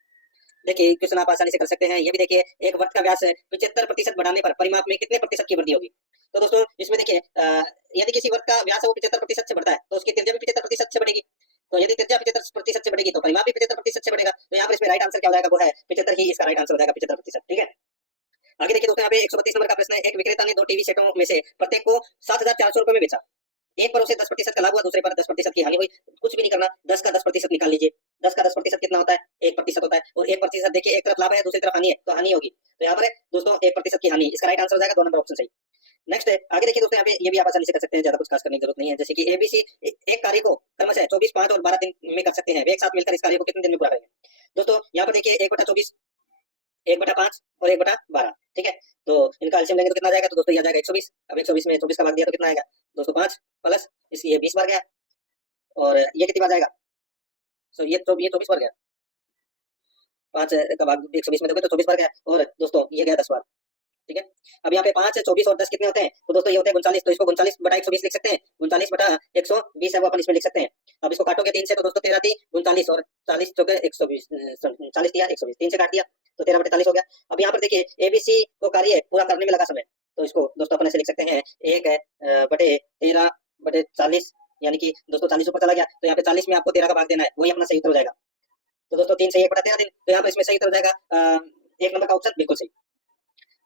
देखिए क्वेश्चन आप आसानी से कर सकते हैं, ये भी देखिए एक वर्ग का व्यास 75% बढ़ाने पर परिमाप में कितने प्रतिशत की वृद्धि होगी। तो दोस्तों इसमें देखिए यदि किसी वर्ग का व्यास वो 75% से बढ़ता है तो उसकी त्रिज्या भी 75% से बढ़ेगी, तो यदि त्रिज्या 75% से बढ़ेगी तो परिमाप भी 75% से बढ़ेगा। तो यहाँ पर इसमें राइट आंसर क्या हो जाएगा, वो है 75 ही इसका राइट आंसर हो जाएगा, 75%, ठीक है। आगे देखिए दोस्तों यहाँ पे 132 नंबर का प्रश्न है, एक विक्रेता ने 2 टीवी सेटों में से प्रत्येक को 7400 रुपए में बेचा, एक पर उसे 10% का लाभ हुआ, दूसरे पर 10% की हानि हुई। कुछ भी नहीं करना, 10 का 10% निकाल लीजिए। 10 का 10% कितना होता है 1% होता है, और 1% देखिए एक तरफ लाभ है दूसरी तरफ हानि है, तो हानि होगी। तो यहाँ पर दोस्तों 1% की हानि, इसका राइट आंसर हो जाएगा 2 नंबर ऑप्शन सही। नेक्स्ट आगे देखिए दोस्तों यहाँ पे ये भी आप आसानी से कर सकते हैं, ज्यादा कुछ खास करने की जरूरत नहीं है। जैसे कि एबीसी एक कार्य को क्रमशः 24, 5 और 12 दिन में कर सकते हैं, वे एक साथ मिलकर इस कार्य को कितने दिन में पूरा करेंगे। दोस्तों यहाँ पर देखिए 1/24, 1/5 और 1/12, ठीक है। तो इनका एलसीएम लेंगे तो कितना आ जाएगा, तो दोस्तों ये आ जाएगा 120। अब 120 में 24 का भाग दिया तो कितना आएगा दोस्तों 5 प्लस इसकी ये 20 बार गया, और ये कितनी बार जाएगा, सो ये 24 बार गया, 5 का भाग 120 में दोगे तो 24 बार गया, और दोस्तों ये गया 10 बार, ठीक है। अब यहाँ पे 5, 24 और 10 कितने होते हैं, तो दोस्तों ये होते हैं 39, तो इसको 39/120 लिख सकते हैं, 39/120 है वो अपन इसमें लिख सकते हैं। अब इसको काटोगे 3 से तो दोस्तों 13 थी 39, और 40 चौके 120, 40 दिया 120, 3 से काट दिया तो 13/40 हो गया। अब यहाँ पर देखिए एबीसी को कार्य पूरा करने में लगा समय, तो इसको दोस्तों अपन ऐसे लिख सकते हैं 1/13/40, यानी कि दोस्तों 40 ऊपर चला गया, तो यहाँ पे 40 में आपको 13 का भाग देना है, वही अपना सही उत्तर हो जाएगा। तो दोस्तों 3 से 1/13 दिन, तो यहाँ पर इसमें सही उत्तर हो जाएगा 1 नंबर का ऑप्शन बिल्कुल सही।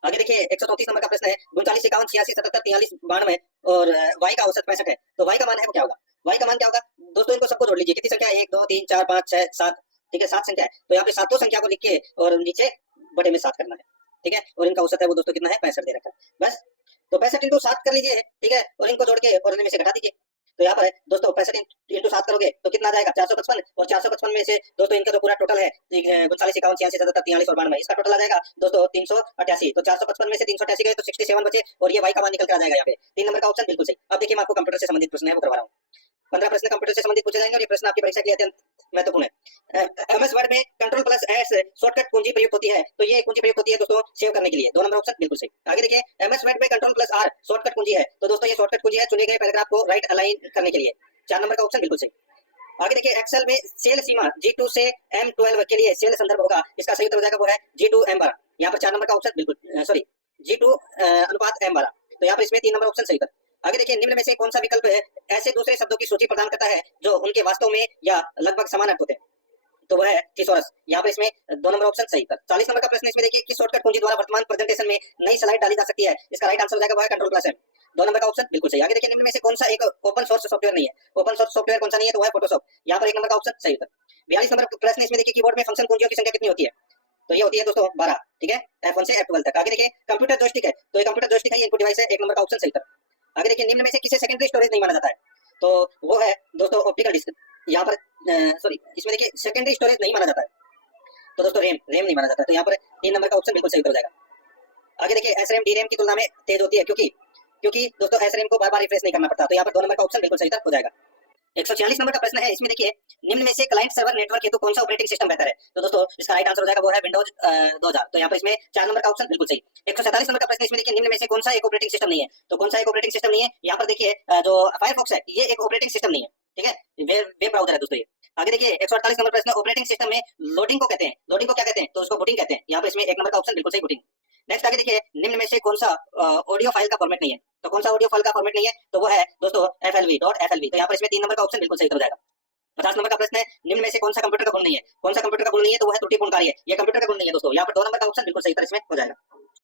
आगे देखिए 134 नंबर का प्रश्न है, 39, 51, 86, 77, 43, 92 और y का औसत 65 है, तो y का मान है वो क्या होगा। y का मान क्या होगा दोस्तों, इनको सबको जोड़ लीजिए, कितनी संख्या है 1 2 3 4 5 6 7, ठीक है 7 संख्या है, तो यहाँ पे सातों संख्या को लिख के और नीचे बटे में 7 करना है, ठीक है। और इनका औसत है वो दोस्तों कितना है 65 दे रखा है, बस। तो 65 इंटू 7 कर लीजिए, ठीक है, और इनको जोड़ के और इनमें से घटा दीजिए। तो यहाँ पर दोस्तों 65 इंटू 7 करोगे तो कितना आ जाएगा 455, और 455 में से दोस्तों इनका जो पूरा टोटल है 39, 51, 86, 77, 43 और 92, इसका टोटल आ जाएगा दोस्तों 388। तो 455 में से 388 गए तो 67 बचे, और ये y का मान निकल कर आ जाएगा यहाँ पे 3 नंबर का ऑप्शन बिल्कुल सही। अब देखिए मैं आपको कंप्यूटर से संबंधित प्रश्न है वो करवा रहा हूँ, 15 प्रश्न कंप्यूटर से संबंधित पूछे जाएंगे, और ये प्रश्न आपकी परीक्षा के लिए अत्यंत महत्वपूर्ण है। एमएस वर्ड में Ctrl+S शॉर्टकट कुंजी प्रयुक्त होती है, तो ये कुंजी प्रयुक्त होती है दोस्तों सेव करने के लिए, 2 नंबर ऑप्शन बिल्कुल सही। आगे देखिए एमएस वर्ड में Ctrl+R शॉर्टकट कुंजी है, तो दोस्तों ये शॉर्टकट कुंजी है चुने गए पैराग्राफ को राइट अलाइन करने के लिए, 4 नंबर का ऑप्शन बिल्कुल सही। आगे देखिए एक्सेल में सेल सीमा G2 से M12 के लिए सेल संदर्भ होगा, इसका सही उत्तर हो जाएगा वो है G2 M12, यहाँ पर 4 नंबर का ऑप्शन बिल्कुल सॉरी G2 अनुपात M12, तो यहाँ पर इसमें 3 नंबर ऑप्शन सही। आगे देखिए निम्न में से कौन सा विकल्प ऐसे दूसरे शब्दों की सूची प्रदान करता है जो उनके वास्तव में या लगभग समान अर्थ होते हैं, तो वह है थिसॉरस, यहाँ पर इसमें 2 नंबर ऑप्शन सही। 40 नंबर का प्रश्न इसमें देखिए कि शॉर्टकट कुंजी द्वारा वर्तमान प्रेजेंटेशन में नई स्लाइड डाली जा सकती है, इसका राइट आंसर हो जाएगा वो है Ctrl+M, 2 नंबर का ऑप्शन बिल्कुल सही। आगे देखिए निम्न में से कौन सा एक ओपन सोर्स सॉफ्टवेयर नहीं है, ओपन सोर्स सॉफ्टवेयर कौन सा नहीं है, तो वह है फोटोशॉप, यहाँ पर 1 नंबर का ऑप्शन सही उत्तर। 42 नंबर प्रश्न इसमें देखिए कीबोर्ड में फंक्शन कुंजियों की संख्या कितनी होती है, तो ये होती है दोस्तों 12, ठीक है, F1 से F12 तक। आगे देखिए कंप्यूटर जॉयस्टिक है, तो ये कंप्यूटर जॉयस्टिक है, ये इनपुट डिवाइस है, 1 नंबर का ऑप्शन सही उत्तर। आगे देखिए निम्न में से किसे सेकेंडरी स्टोरेज नहीं माना जाता है, तो वो है दोस्तों ऑप्टिकल डिस्क, यहाँ पर सॉरी इसमें देखिए सेकेंडरी स्टोरेज नहीं माना जाता है, तो दोस्तों रैम नहीं माना जाता है, तो यहाँ पर 3 नंबर का ऑप्शन बिल्कुल सही उत्तर हो जाएगा। आगे देखिए SRAM DRAM की तुलना में तेज होती है, क्योंकि दोस्तों SRAM को बार-बार रिफ्रेश नहीं करना पड़ता, तो यहाँ पर 2 नंबर का ऑप्शन बिल्कुल सही उत्तर हो जाएगा। 146 नंबर का प्रश्न है, इसमें देखिए निम्न में से क्लाइंट सर्वर नेटवर्क हेतु कौन सा ऑपरेटिंग सिस्टम बेहतर है, तो दोस्तों इसका राइट आंसर हो जाएगा वो है विंडोज 2000, तो यहाँ पर इसमें 4 नंबर का ऑप्शन बिल्कुल सही। 147 नंबर का प्रश्न इसमें देखिए निम्न में से कौन सा एक ऑपरेटिंग सिस्टम नहीं है, तो कौन सा एक ऑपरेटिंग सिस्टम नहीं है, यहाँ पर देखिए जो फायरफॉक्स है ये एक ऑपरेटिंग सिस्टम नहीं है, ठीक है, वेब ब्राउजर है दोस्तों ये। आगे देखिए 148 नंबर प्रश्न ऑपरेटिंग सिस्टम में लोडिंग को कहते हैं, लोडिंग को क्या कहते हैं, तो उसको बूटिंग कहते हैं, यहाँ पर इसमें 1 नंबर का ऑप्शन बिल्कुल सही बूटिंग। नेक्स्ट आगे देखिए निम्न में से कौन सा ऑडियो फाइल का फॉर्मेट नहीं है, तो कौन सा ऑडियो फाइल का फॉर्मेट नहीं है, तो वो है दोस्तों FLV.FLV, तो यहाँ पर इसमें 3 नंबर का ऑप्शन बिल्कुल सही हो जाएगा। 50 नंबर का प्रश्न है, निम्न में से कौन सा कंप्यूटर का गुण नहीं है? कौन सा कंप्यूटर का गुण नहीं है? तो वो है त्रुटिपूर्ण कार्य। ये कंप्यूटर का गुण नहीं है दोस्तों। यहाँ पर 2 नंबर का ऑप्शन बिल्कुल सही उत्तर इसमें हो जाएगा।